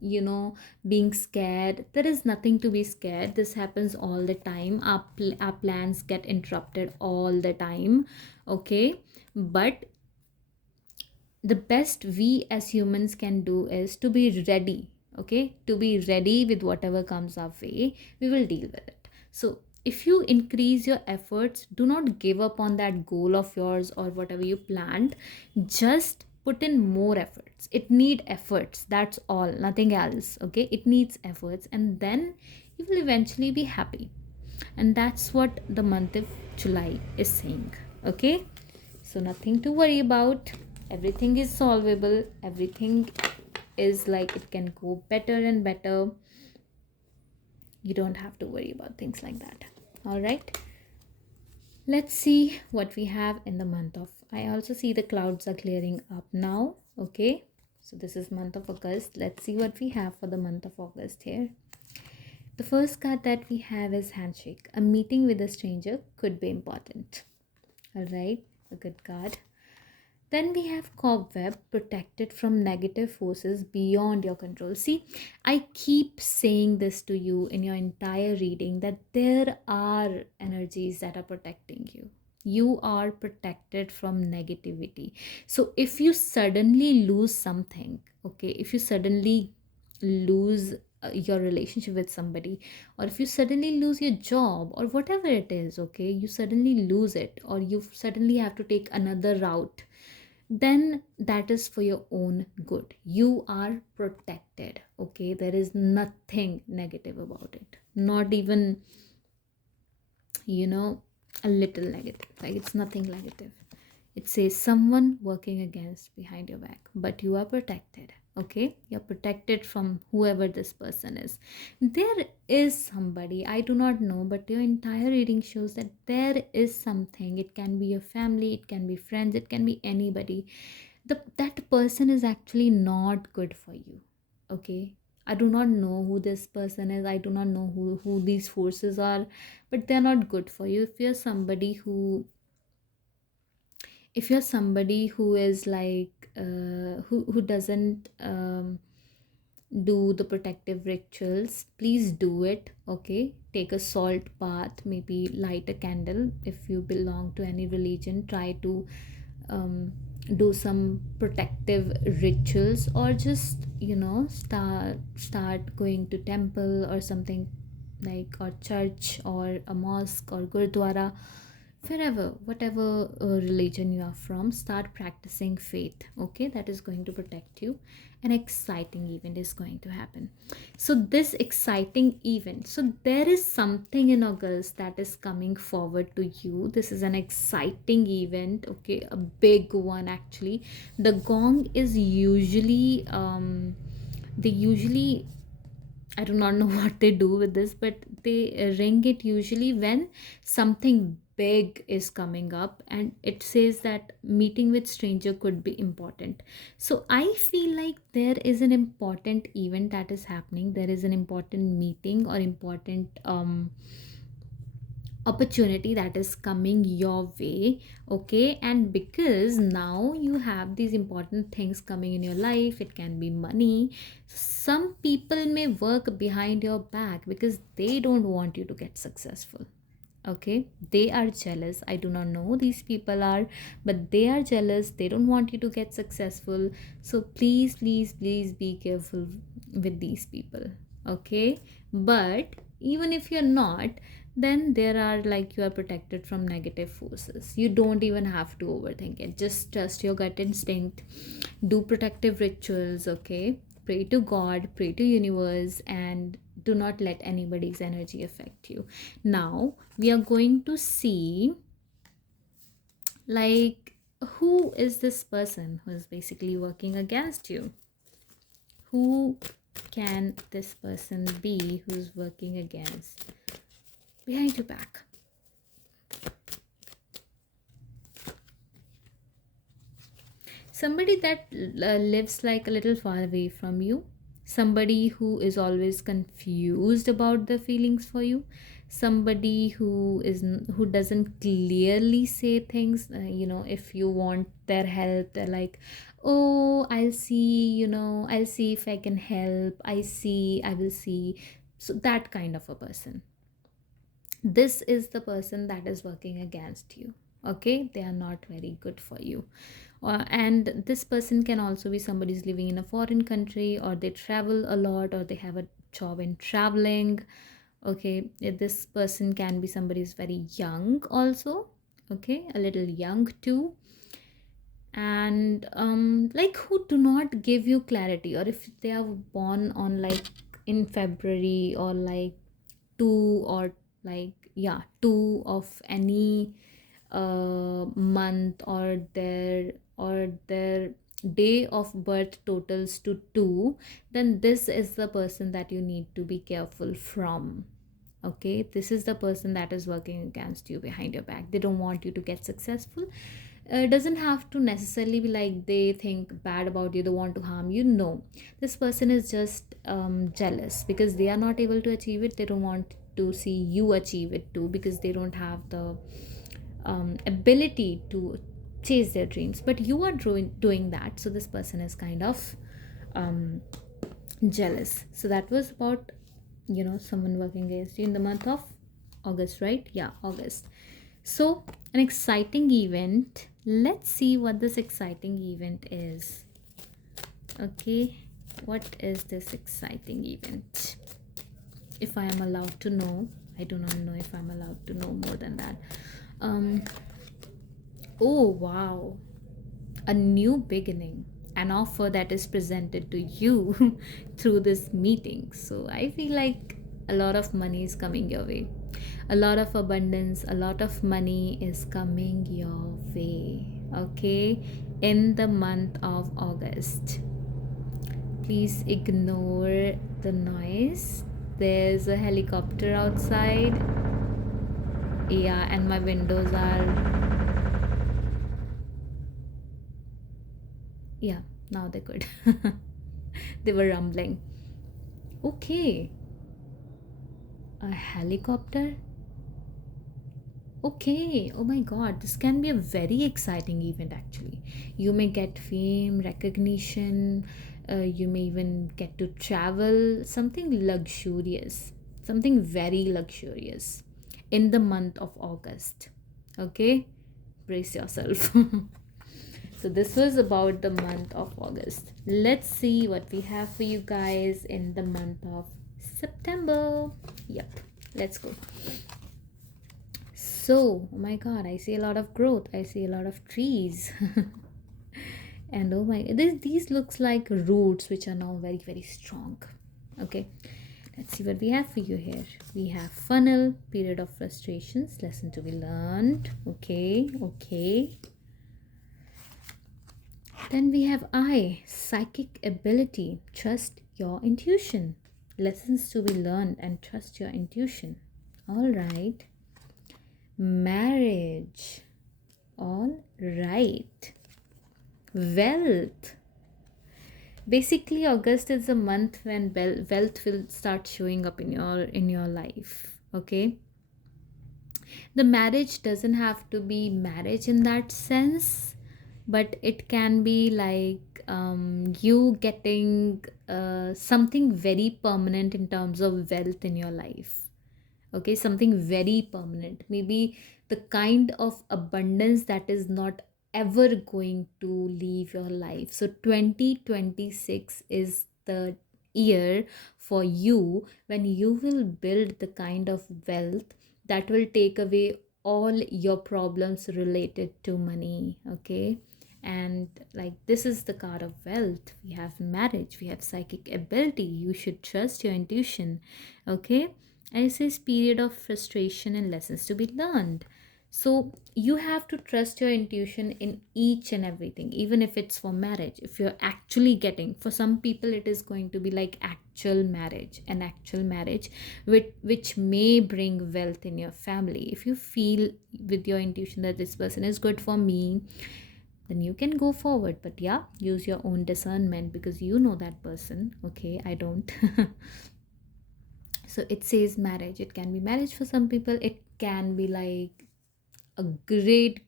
being scared. There is nothing to be scared, this happens all the time. Our plans get interrupted all the time. Okay, but the best we as humans can do is to be ready. Okay, to be ready with whatever comes our way, we will deal with it. So if you increase your efforts, do not give up on that goal of yours or whatever you planned. Just put in more efforts, it need efforts, that's all, nothing else. Okay, it needs efforts, and then you will eventually be happy. And that's what the month of July is saying. Okay, so nothing to worry about, everything is solvable, everything is like it can go better and better. You don't have to worry about things like that. All right, let's see what we have in the month of, I also see the clouds are clearing up now. Okay, so this is month of August. Let's see what we have for the month of August here. The first card that we have is handshake. A meeting with a stranger could be important. All right, a good card. Then we have cobweb, protected from negative forces beyond your control. See, I keep saying this to you in your entire reading that there are energies that are protecting you. You are protected from negativity. So if you suddenly lose something, okay, if you suddenly lose your relationship with somebody, or if you suddenly lose your job or whatever it is, okay, you suddenly lose it, or you suddenly have to take another route, then that is for your own good. You are protected, okay? There is nothing negative about it, not even, you know, a little negative. Like, it's nothing negative. It says someone working against behind your back, but you are protected. Okay, you're protected from whoever this person is. There is somebody, I do not know, but your entire reading shows that there is something. It can be your family, it can be friends, it can be anybody. That person is actually not good for you. Okay, I do not know who this person is. I do not know who these forces are, but they're not good for you. If you're somebody who is like who doesn't do the protective rituals, please do it. Okay, take a salt bath, maybe light a candle. If you belong to any religion, try to um, do some protective rituals, or just, start going to temple or something, like, or church or a mosque or gurdwara, wherever, whatever religion you are from. Start practicing faith. Okay, that is going to protect you. An exciting event is going to happen. So this exciting event, so there is something in August that is coming forward to you. This is an exciting event, okay, a big one actually. The gong is usually they usually, I do not know what they do with this, but they ring it usually when something big is coming up, and it says that meeting with stranger could be important. So I feel like there is an important event that is happening. There is an important meeting or important opportunity that is coming your way. Okay, and because now you have these important things coming in your life, it can be money. Some people may work behind your back because they don't want you to get successful. Okay, they are jealous. I do not know who these people are, but they are jealous. They don't want you to get successful. So please, please, please be careful with these people. Okay, but even if you're not, then there are, like, you are protected from negative forces. You don't even have to overthink it. Just trust your gut instinct. Do protective rituals. Okay, pray to God, pray to universe, and do not let anybody's energy affect you. Now we are going to see, like, who is this person who is basically working against you. Who can this person be who's working against behind your back? Somebody that lives like a little far away from you. Somebody who is always confused about the feelings for you. Somebody who doesn't clearly say things. If you want their help, they're like, oh, I'll see, I'll see if I can help. I will see. So that kind of a person, this is the person that is working against you. Okay, they are not very good for you. And this person can also be somebody who's living in a foreign country, or they travel a lot, or they have a job in traveling. Okay, this person can be somebody who's very young also. Okay, a little young too. And like, who do not give you clarity, or if they are born on, like, in February, or like 2, or like, yeah, 2 of any month, or their day of birth totals to 2, then this is the person that you need to be careful from. Okay, this is the person that is working against you behind your back. They don't want you to get successful. It doesn't have to necessarily be like they think bad about you, they want to harm you. No, this person is just jealous because they are not able to achieve it. They don't want to see you achieve it too, because they don't have the ability to chase their dreams, but you are doing that. So this person is kind of um, jealous. So that was about, someone working against you in the month of August, right? Yeah, August. So an exciting event. Let's see what this exciting event is. Okay, what is this exciting event? If I am allowed to know. I do not know if I'm allowed to know more than that. um oh, wow. a new beginning, an offer that is presented to you through this meeting. So I feel like a lot of money is coming your way. A lot of abundance, a lot of money is coming your way. Okay, in the month of August. Please ignore the noise. There's a helicopter outside. Yeah, and my windows are. Yeah, now they're good. They were rumbling. Okay, a helicopter? Okay, oh my god, this can be a very exciting event actually. You may get fame, recognition, you may even get to travel, something luxurious, something very luxurious in the month of August. Okay, brace yourself. So, this was about the month of August. Let's see what we have for you guys in the month of September. Yep, let's go. So, oh my god, I see a lot of growth. I see a lot of trees. And oh my, these looks like roots which are now very, very strong. Okay, let's see what we have for you here. We have funnel, period of frustrations, lesson to be learned. Okay, okay. Then we have I, psychic ability, trust your intuition. Lessons to be learned and trust your intuition. All right. Marriage. All right. Wealth. Basically, August is a month when wealth will start showing up in your life. Okay. The marriage doesn't have to be marriage in that sense, but it can be like you getting something very permanent in terms of wealth in your life. Okay, something very permanent, maybe the kind of abundance that is not ever going to leave your life. So 2026 is the year for you when you will build the kind of wealth that will take away all your problems related to money. Okay, and like this is the card of wealth. We have marriage, we have psychic ability, you should trust your intuition. Okay, and it says period of frustration and lessons to be learned. So you have to trust your intuition in each and everything, even if it's for marriage. If you're actually getting, for some people, it is going to be like actual marriage, an actual marriage which may bring wealth in your family. If you feel with your intuition that this person is good for me, then you can go forward. But yeah, use your own discernment because you know that person. Okay, I don't. So it says marriage, it can be marriage for some people, it can be like a great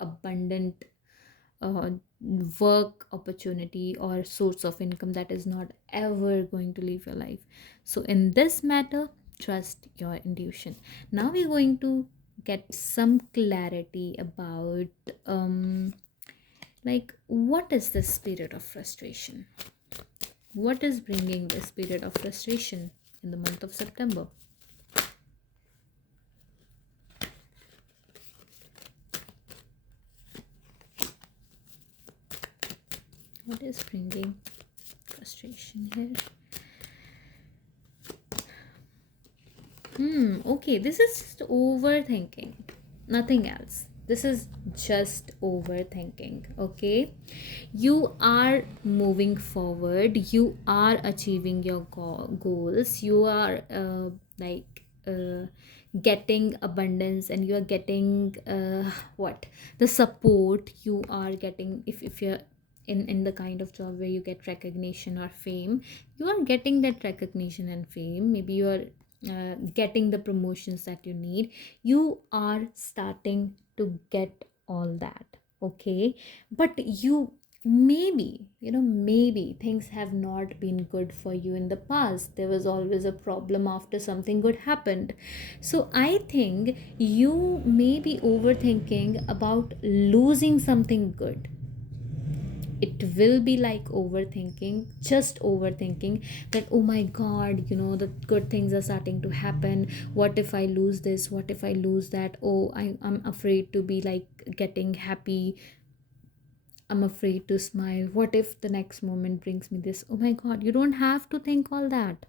abundant uh, work opportunity or source of income that is not ever going to leave your life. So in this matter, trust your intuition. Now we're going to get some clarity about like what is the spirit of frustration, what is bringing the spirit of frustration in the month of September. What is bringing frustration here? Okay, this is just overthinking, nothing else. This is just overthinking. Okay, you are moving forward, you are achieving your goals, you are getting abundance, and you are getting what the support you are getting. If you're in the kind of job where you get recognition or fame, you are getting that recognition and fame. Maybe you are getting the promotions that you need. You are starting to get all that. Okay, but you, maybe, maybe things have not been good for you in the past. There was always a problem after something good happened. So I think you may be overthinking about losing something good. It will be like overthinking, just overthinking, that oh my god, the good things are starting to happen. What if I lose this? What if I lose that? Oh, I'm afraid to be like getting happy. I'm afraid to smile. What if the next moment brings me this? Oh my god, you don't have to think all that.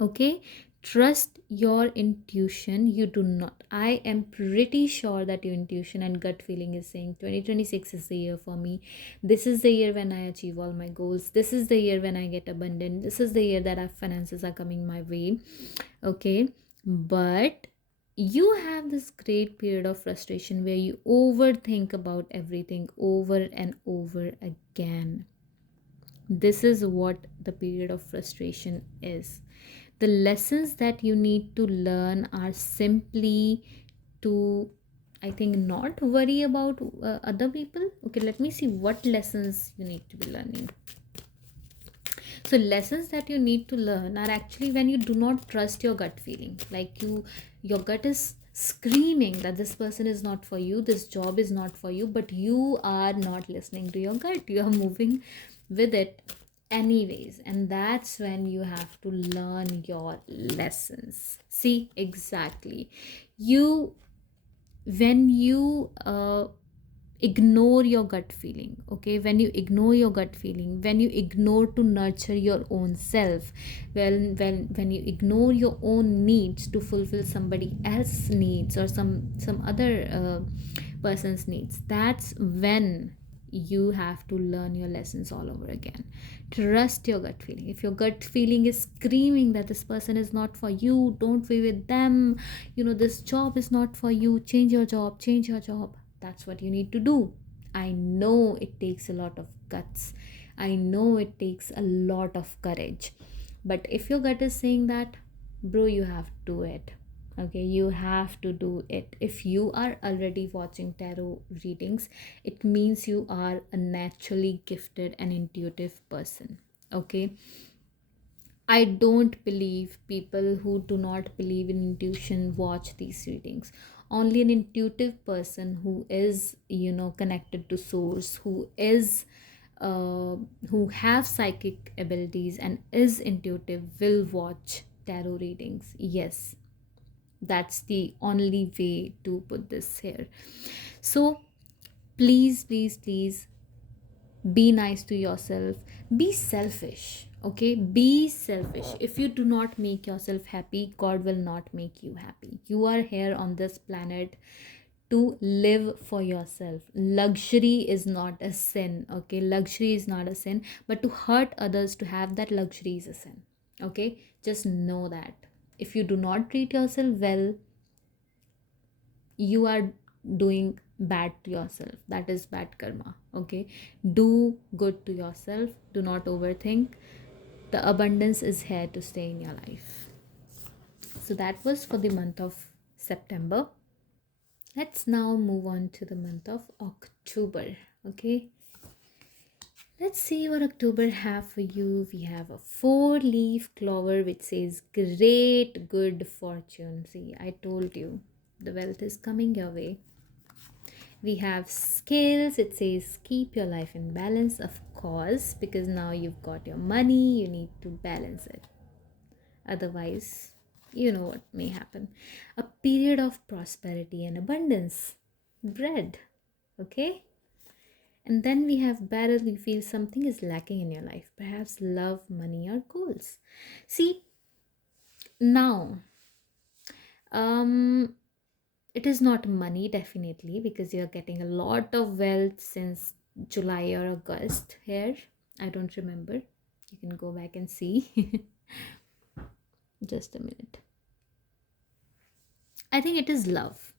Okay, trust your intuition. You do not, I am pretty sure that your intuition and gut feeling is saying 2026 is the year for me. This is the year when I achieve all my goals. This is the year when I get abundant. This is the year that our finances are coming my way. Okay, but you have this great period of frustration where you overthink about everything over and over again. This is what the period of frustration is. The lessons that you need to learn are simply to, I think, not worry about other people. Okay, let me see what lessons you need to be learning. So lessons that you need to learn are actually when you do not trust your gut feeling. Like your gut is screaming that this person is not for you, this job is not for you, but you are not listening to your gut. You are moving with it anyways, and that's when you have to learn your lessons. See, exactly. You when you ignore your gut feeling, okay, when you ignore your gut feeling, when you ignore to nurture your own self, when you ignore your own needs to fulfill somebody else's needs or some other person's needs, that's when you have to learn your lessons all over again. Trust your gut feeling. If your gut feeling is screaming that this person is not for you, don't be with them, this job is not for you, change your job, change your job, that's what you need to do. I know it takes a lot of guts, I know it takes a lot of courage, but if your gut is saying that, bro, you have to do it. Okay, you have to do it. If you are already watching tarot readings, it means you are a naturally gifted and intuitive person. Okay, I don't believe people who do not believe in intuition watch these readings. Only an intuitive person who is, connected to source, uh, who have psychic abilities and is intuitive will watch tarot readings. Yes, that's the only way to put this here. So please, please, please, be nice to yourself, be selfish. Okay, be selfish. If you do not make yourself happy, god will not make you happy. You are here on this planet to live for yourself. Luxury is not a sin. Okay, luxury is not a sin, but to hurt others, to have that luxury is a sin. Okay, just know that if you do not treat yourself well, you are doing bad to yourself. That is bad karma. Okay, do good to yourself, do not overthink. The abundance is here to stay in your life. So that was for the month of September. Let's now move on to the month of October. Okay, let's see what October have for you. We have a 4-leaf clover which says great good fortune. See, I told you the wealth is coming your way. We have scales. It says keep your life in balance, of course, because now you've got your money, you need to balance it. Otherwise, you know what may happen. A period of prosperity and abundance. Bread. Okay? And then we have barrel. You feel something is lacking in your life. Perhaps love, money, or goals. See, now, um, it is not money definitely, because you're getting a lot of wealth since July or August here. I don't remember. You can go back and see. Just a minute. I think it is love,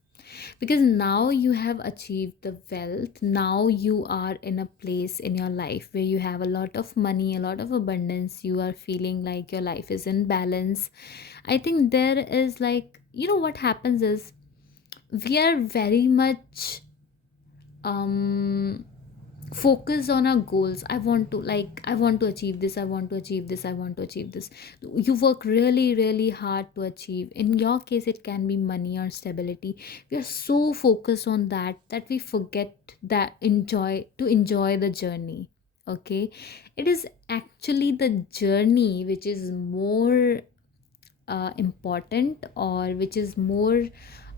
because now you have achieved the wealth. Now you are in a place in your life where you have a lot of money, a lot of abundance. You are feeling like your life is in balance. I think there is, like, what happens is we are very much um focus on our goals. I want to achieve this, I want to achieve this, I want to achieve this. You work really really hard to achieve. In your case, it can be money or stability. We are so focused on that we forget that enjoy the journey. Okay, it is actually the journey which is more important, or which is more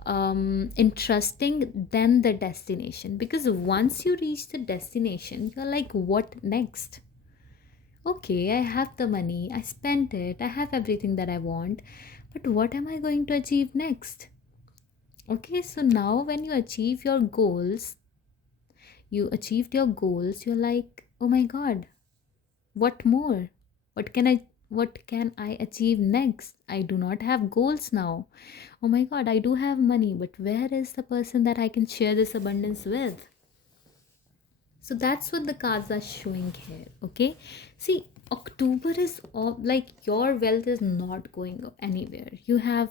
interesting than the destination, because once you reach the destination you're like, what next? Okay, I have the money, I spent it, I have everything that I want, but what am I going to achieve next? Okay, so now when you achieve your goals, you achieved your goals, you're like, oh my god, what more? What can I achieve next? I do not have goals now. Oh my god, I do have money, but where is the person that I can share this abundance with? So that's what the cards are showing here. Okay, see, October is all like, your wealth is not going anywhere. You have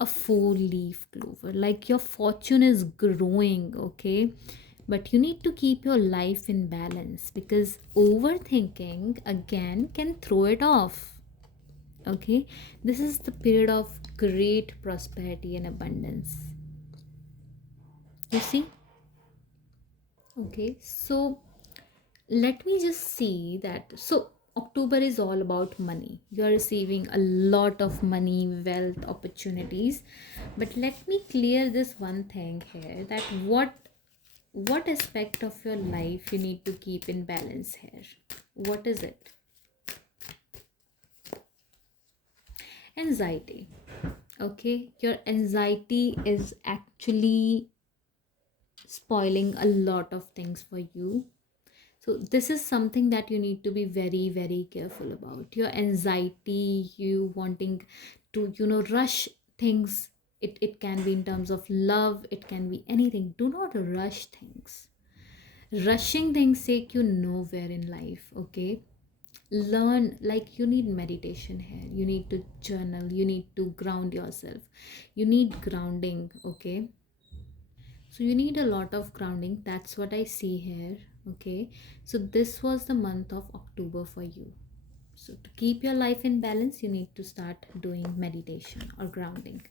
a 4 leaf clover, like your fortune is growing. Okay, but you need to keep your life in balance, because overthinking again can throw it off. Okay, this is the period of great prosperity and abundance, you see. Okay, so let me just see that. So October is all about money. You are receiving a lot of money, wealth, opportunities. But let me clear this one thing here, that what aspect of your life you need to keep in balance here? What is it? Anxiety. Okay, your anxiety is actually spoiling a lot of things for you. So this is something that you need to be very, very careful about. Your anxiety, you wanting to, rush things. It can be in terms of love, it can be anything. Do not rush things. Rushing things take you nowhere in life. Okay, learn, like, you need meditation here, you need to journal, you need to ground yourself, you need grounding. Okay, so you need a lot of grounding. That's what I see here. Okay, so this was the month of October for you. So to keep your life in balance, you need to start doing meditation or grounding,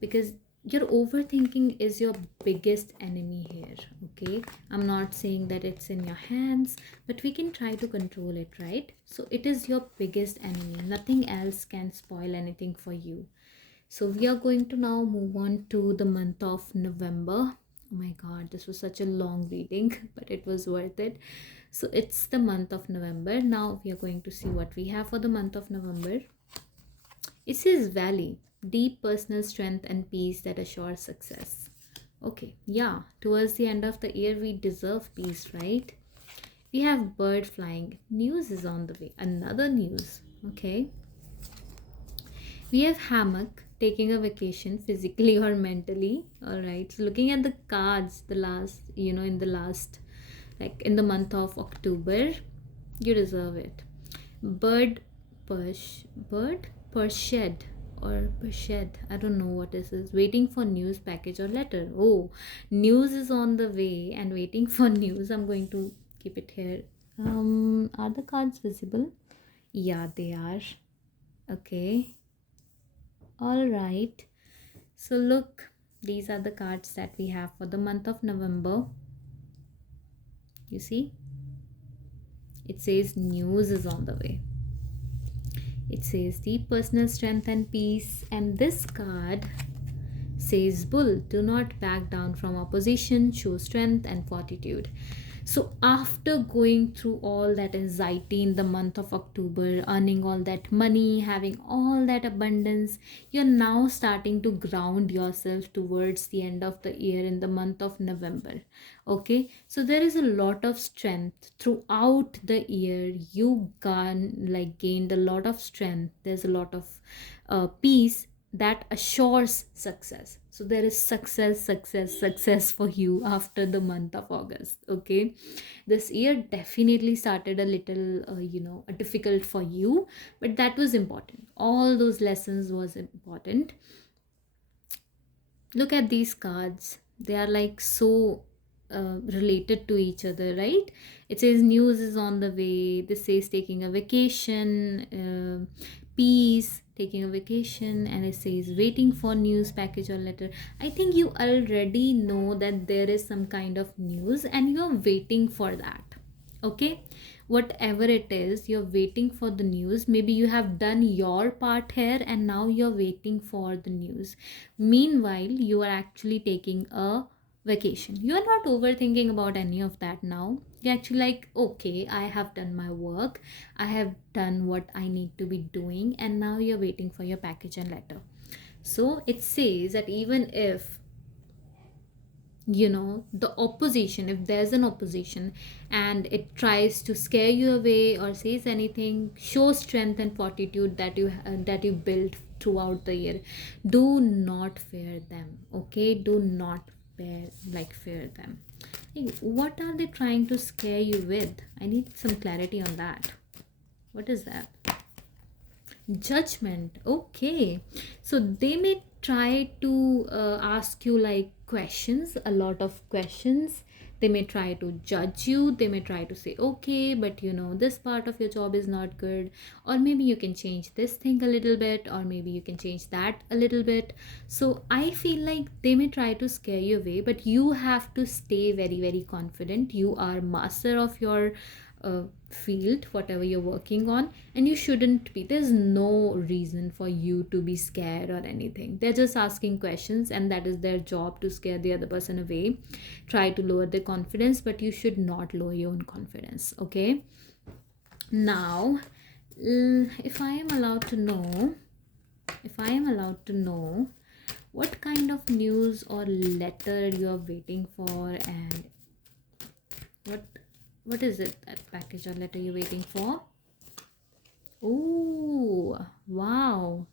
because your overthinking is your biggest enemy here. Okay, I'm not saying that it's in your hands, but we can try to control it, right? So it is your biggest enemy. Nothing else can spoil anything for you. So we are going to now move on to the month of November. Oh my god, this was such a long reading, but it was worth it. So it's the month of November. Now we are going to see what we have for the month of November. It says valley, deep personal strength and peace that assure success. Okay, yeah, towards the end of the year, we deserve peace, right? We have bird flying. News is on the way. Another news. Okay. We have hammock, taking a vacation physically or mentally. All right. So looking at the cards, the last, in the last, like in the month of October, you deserve it. Bird bird Pershed or Pershed. I don't know what this is. Waiting for news, package or letter. Oh, news is on the way and waiting for news. I'm going to keep it here. Are the cards visible? Yeah, they are. Okay. All right. So look, these are the cards that we have for the month of November. You see, it says news is on the way. It says deep personal strength and peace. And this card says bull, do not back down from opposition, show strength and fortitude. So after going through all that anxiety in the month of October, earning all that money, having all that abundance, you're now starting to ground yourself towards the end of the year in the month of November. Okay, so there is a lot of strength throughout the year. You gained a lot of strength. There's a lot of peace that assures success. So there is success, success, success for you after the month of August. Okay, this year definitely started a little difficult for you, but that was important. All those lessons was important. Look at these cards, they are like so related to each other, right? It says news is on the way, this says taking a vacation, peace, taking a vacation, and it says waiting for news, package or letter. I think you already know that there is some kind of news and you're waiting for that. Okay, whatever it is, you're waiting for the news. Maybe you have done your part here and now you're waiting for the news. Meanwhile, you are actually taking a vacation. You are not overthinking about any of that now. You're actually like, okay, I have done my work, I have done what I need to be doing, and now you're waiting for your package and letter. So it says that even if, the opposition, if there's an opposition and it tries to scare you away or says anything, show strength and fortitude that you built throughout the year. Do not fear them. Okay, do not fear them. Hey, what are they trying to scare you with? I need some clarity on that. What is that? Judgment. Okay, so they may try to ask you like questions, a lot of questions. They may try to judge you. They may try to say, okay, but this part of your job is not good, or maybe you can change this thing a little bit, or maybe you can change that a little bit. So I feel like they may try to scare you away, but you have to stay very, very confident. You are master of your field, whatever you're working on, and you shouldn't be. There's no reason for you to be scared or anything. They're just asking questions, and that is their job, to scare the other person away, try to lower their confidence, but you should not lower your own confidence. Okay, now, if I am allowed to know, what kind of news or letter you are waiting for, and what what is it, that package or letter you're waiting for? Oh, wow.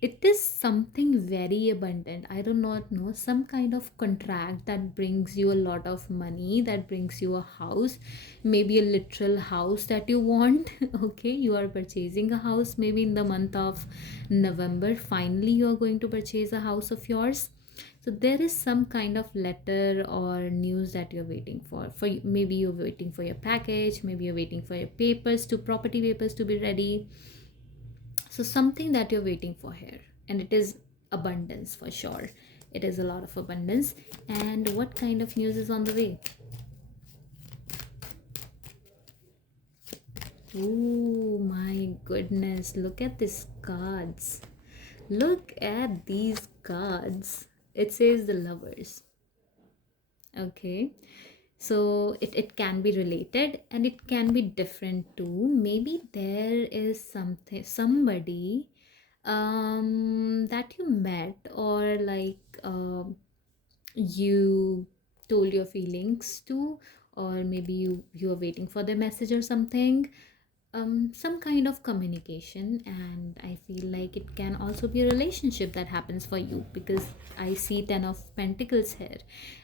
It is something very abundant. I do not know, some kind of contract that brings you a lot of money, that brings you a house, maybe a literal house that you want. Okay, you are purchasing a house maybe in the month of November. Finally, you are going to purchase a house of yours. So there is some kind of letter or news that you're waiting for. Maybe you're waiting for your package, maybe you're waiting for your property papers to be ready. So something that you're waiting for here, and it is abundance for sure. It is a lot of abundance. And what kind of news is on the way? Oh my goodness, look at these cards. Look at these cards. It says the lovers. Okay, so it can be related and it can be different too. Maybe there is somebody that you met, or like you told your feelings to, or maybe you are waiting for their message or something. Some kind of communication, and I feel like it can also be a relationship that happens for you, because I see 10 of pentacles here.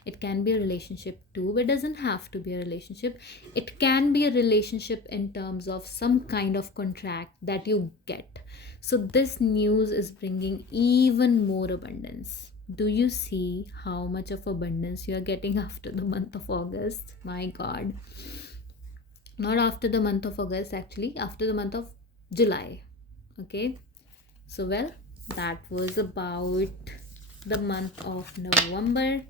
It can be a relationship too, but it doesn't have to be a relationship. It can be a relationship in terms of some kind of contract that you get. So this news is bringing even more abundance. Do you see how much of abundance you are getting after the month of August? My god, not after the month of August, actually after the month of July. Okay, so well, that was about the month of November.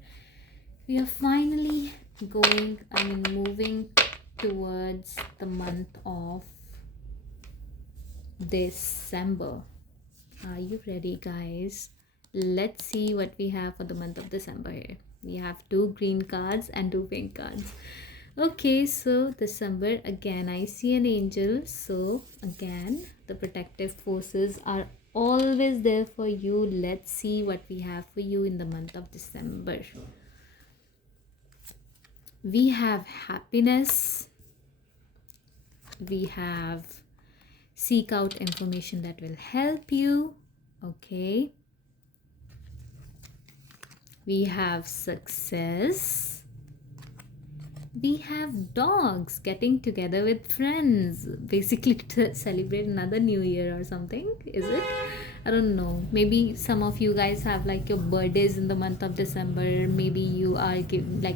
We are finally moving towards the month of December. Are you ready, guys? Let's see what we have for the month of December here. We have two green cards and two pink cards. Okay, so December, again I see an angel. So again, the protective forces are always there for you. Let's see what we have for you in the month of December. We have happiness. We have seek out information that will help you. Okay, we have success. We have dogs getting together with friends, basically to celebrate another new year or something. Is it? I don't know. Maybe some of you guys have like your birthdays in the month of December. Maybe you are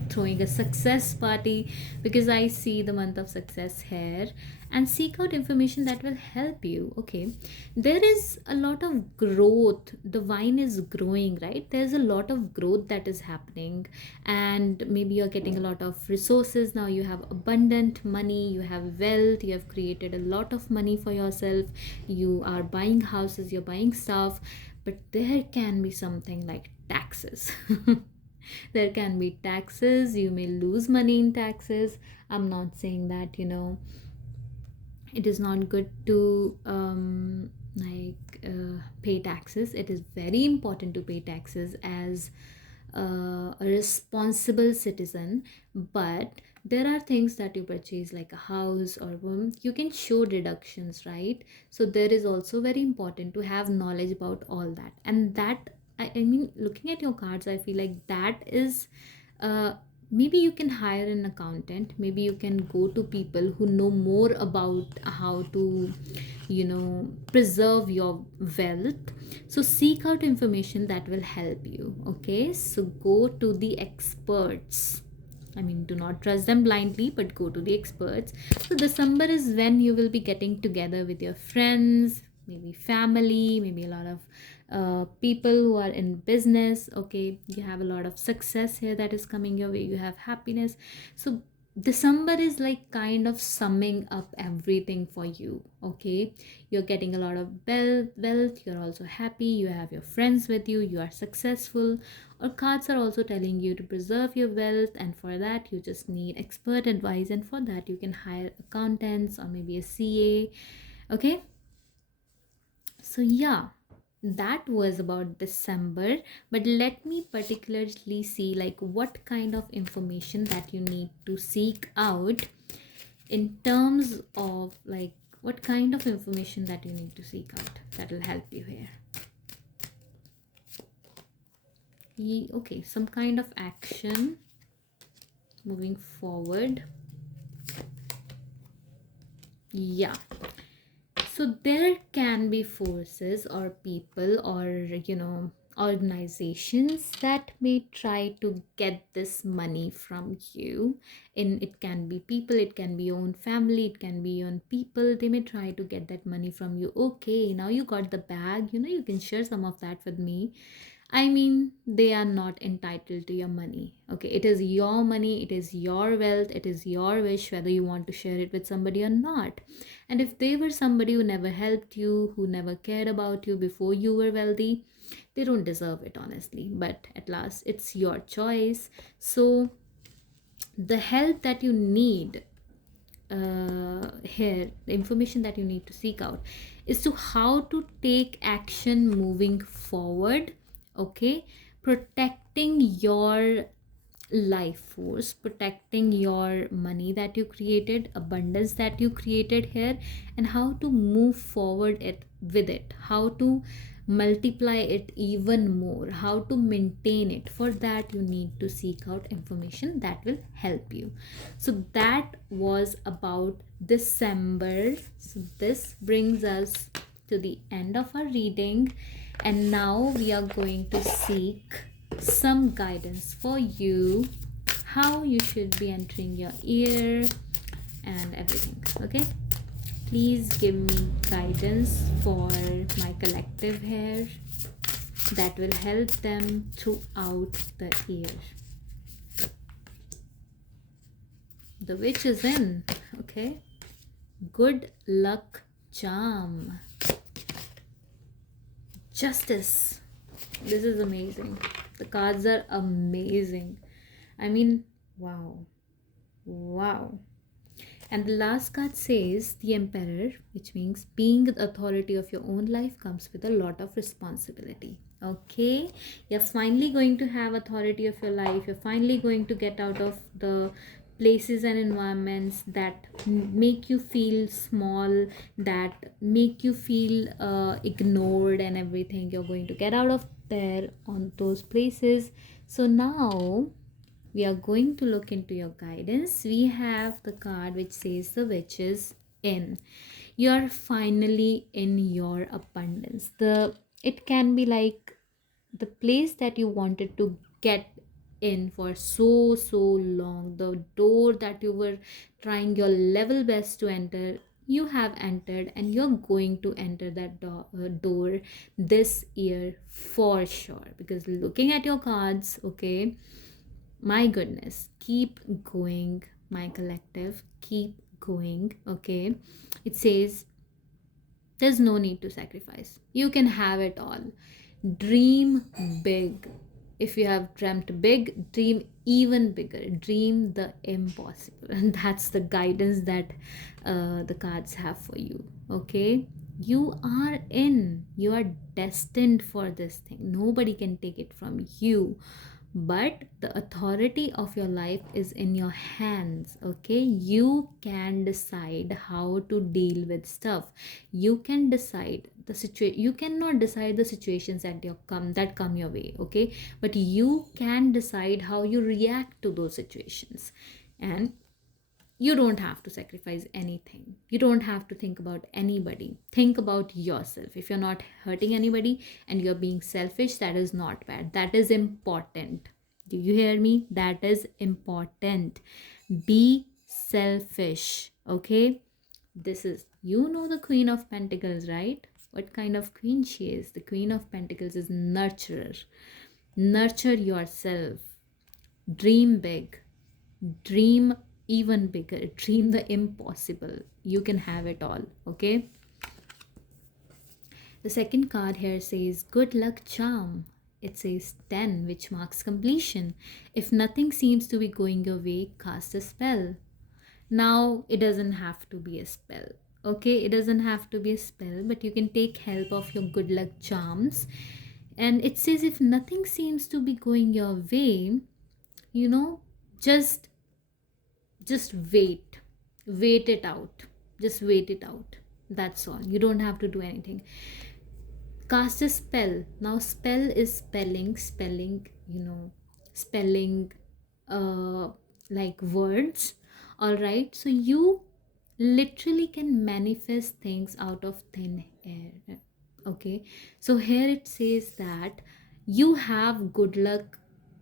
throwing a success party, because I see the month of success here. and seek out information that will help you. Okay, there is a lot of growth, the vine is growing, right? There's a lot of growth that is happening, and maybe you're getting a lot of resources now. You have abundant money, you have wealth, you have created a lot of money for yourself, you are buying houses, you're buying stuff. But there can be something like taxes. There can be taxes, you may lose money in taxes. I'm not saying that, it is not good to pay taxes. It is very important to pay taxes as a responsible citizen. But there are things that you purchase like a house or home, you can show deductions, right? So there is also very important to have knowledge about all that. And that, I mean, looking at your cards, I feel like that is uh, maybe you can hire an accountant, maybe you can go to people who know more about how to preserve your wealth. So seek out information that will help you. Okay, so go to the experts. I mean, do not trust them blindly, but go to the experts. So December is when you will be getting together with your friends, maybe family, maybe a lot of people who are in business. Okay, you have a lot of success here that is coming your way, you have happiness. So December is like kind of summing up everything for you. Okay, you're getting a lot of wealth, you're also happy, you have your friends with you, you are successful. Or cards are also telling you to preserve your wealth, and for that you just need expert advice, and for that you can hire accountants or maybe a CA. Okay, so yeah, that was about December. But let me particularly see like what kind of information that you need to seek out in terms of like what kind of information that you need to seek out that will help you here. Okay, some kind of action moving forward. Yeah, so there can be forces or people or organizations that may try to get this money from you. In It can be people, it can be your own family, it can be your own people. They may try to get that money from you. Okay, now you got the bag, you can share some of that with me. I mean, they are not entitled to your money. Okay, it is your money, it is your wealth, it is your wish whether you want to share it with somebody or not. And if they were somebody who never helped you, who never cared about you before you were wealthy, they don't deserve it, honestly. But at last, it's your choice. So, the help that you need here, the information that you need to seek out is to how to take action moving forward. Okay, protecting your life force, protecting your money that you created, abundance that you created here, and how to move forward it with it, how to multiply it even more, how to maintain it. For that you need to seek out information that will help you. So that was about December. So this brings us to the end of our reading, and now we are going to seek some guidance for you, how you should be entering your year and everything. Okay, please give me guidance for my collective here that will help them throughout the year. The witch is in. Okay, good luck charm. Justice. This is amazing. The cards are amazing. I mean, wow. Wow. And the last card says the Emperor, which means being the authority of your own life comes with a lot of responsibility. Okay, you're finally going to have authority of your life. You're finally going to get out of the places and environments that make you feel small, that make you feel ignored and everything. You're going to get out of there on those places. So now we are going to look into your guidance. We have the card which says the witch is in. You're finally in your abundance. It can be like the place that you wanted to get in for so long, the door that you were trying your level best to enter. you have entered and you're going to enter that door this year for sure. Because looking at your cards, okay, my goodness, keep going, my collective, keep going, okay. It says there's no need to sacrifice. You can have it all. Dream big. If you have dreamt big, dream even bigger. Dream the impossible. And that's the guidance that the cards have for you. Okay? You are in. You are destined for this thing. Nobody can take it from you, but the authority of your life is in your hands. Okay, you can decide how to deal with stuff. You can decide the situation. You cannot decide the situations that come your way, okay, but you can decide how you react to those situations. And you don't have to sacrifice anything. You don't have to think about anybody. Think about yourself. If you're not hurting anybody and you're being selfish, that is not bad. That is important. Do you hear me? That is important. Be selfish. Okay? This is, you know, the Queen of Pentacles, right? What kind of queen she is? The Queen of Pentacles is nurturer. Nurture yourself. Dream big. Dream even bigger. Dream the impossible. You can have it all. Okay. The second card here says good luck charm. It says 10, which marks completion. If nothing seems to be going your way, cast a spell. Now, it doesn't have to be a spell. Okay, it doesn't have to be a spell, but you can take help of your good luck charms. And it says if nothing seems to be going your way, you know, just wait. Wait it out. Just wait it out. That's all. You don't have to do anything. Cast a spell. Now spell is spelling, you know, spelling uh like words. All right, so you literally can manifest things out of thin air. Okay, so here it says that you have good luck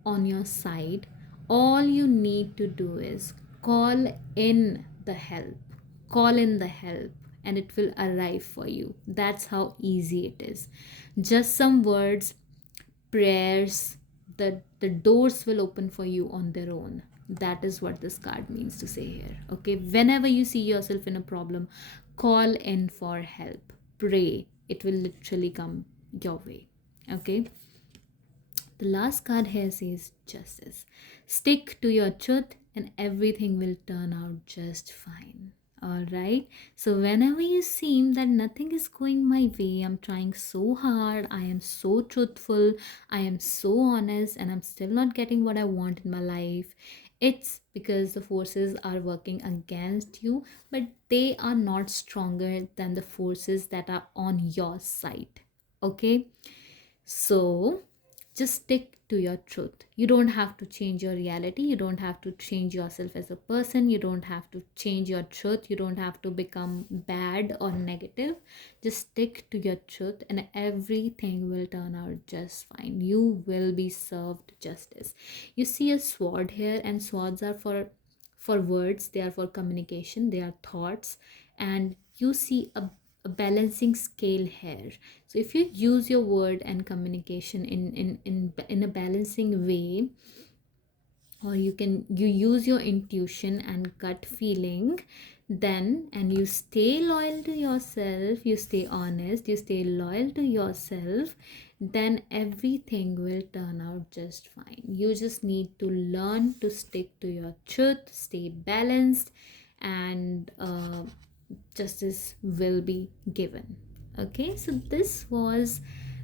on your side. All you need to do is call in the help. Call in the help and it will arrive for you. That's how easy it is. Just some words, prayers, the doors will open for you on their own. That is what this card means to say here. Okay, whenever you see yourself in a problem, call in for help, pray, it will literally come your way. Okay, the last card here says justice. Stick to your truth and everything will turn out just fine. All right. So, whenever you seem that nothing is going my way, I'm trying so hard, I am so truthful, I am so honest, and I'm still not getting what I want in my life, it's because the forces are working against you, but they are not stronger than the forces that are on your side. Okay. So just stick to your truth. You don't have to change your reality. You don't have to change yourself as a person. You don't have to change your truth. You don't have to become bad or negative. Just stick to your truth and everything will turn out just fine. You will be served justice. You see a sword here, and swords are for words, they are for communication, they are thoughts. And you see a balancing scale here. So if you use your word and communication in a balancing way, or you use your intuition and gut feeling, then, and you stay loyal to yourself, you stay honest, you stay loyal to yourself, then everything will turn out just fine. You just need to learn to stick to your truth, stay balanced, and justice will be given. Okay, so this was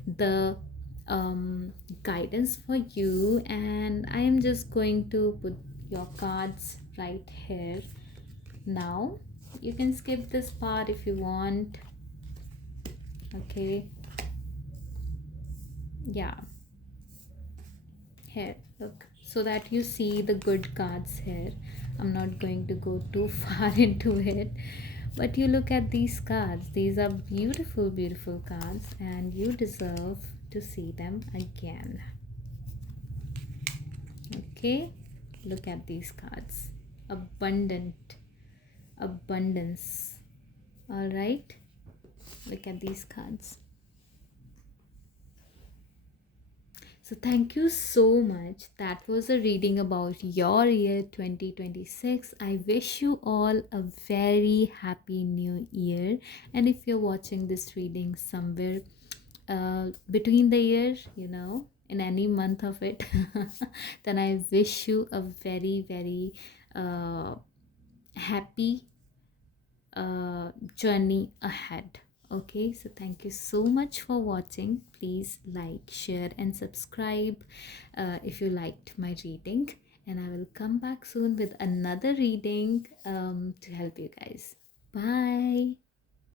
the guidance for you, and I am just going to put your cards right here. Now you can skip this part if you want. Okay, yeah, here, look, so that you see the good cards here. I'm not going to go too far into it, but you look at these cards. These are beautiful, beautiful cards, and you deserve to see them again. Okay, look at these cards. Abundant, abundance, All right, look at these cards. So, thank you so much. That was a reading about your year 2026. I wish you all a very happy new year. And if you're watching this reading somewhere between the year, in any month of it, then I wish you a very, very uh, happy journey ahead. Okay, so thank you so much for watching. Please like, share, and subscribe if you liked my reading. And I will come back soon with another reading to help you guys. Bye.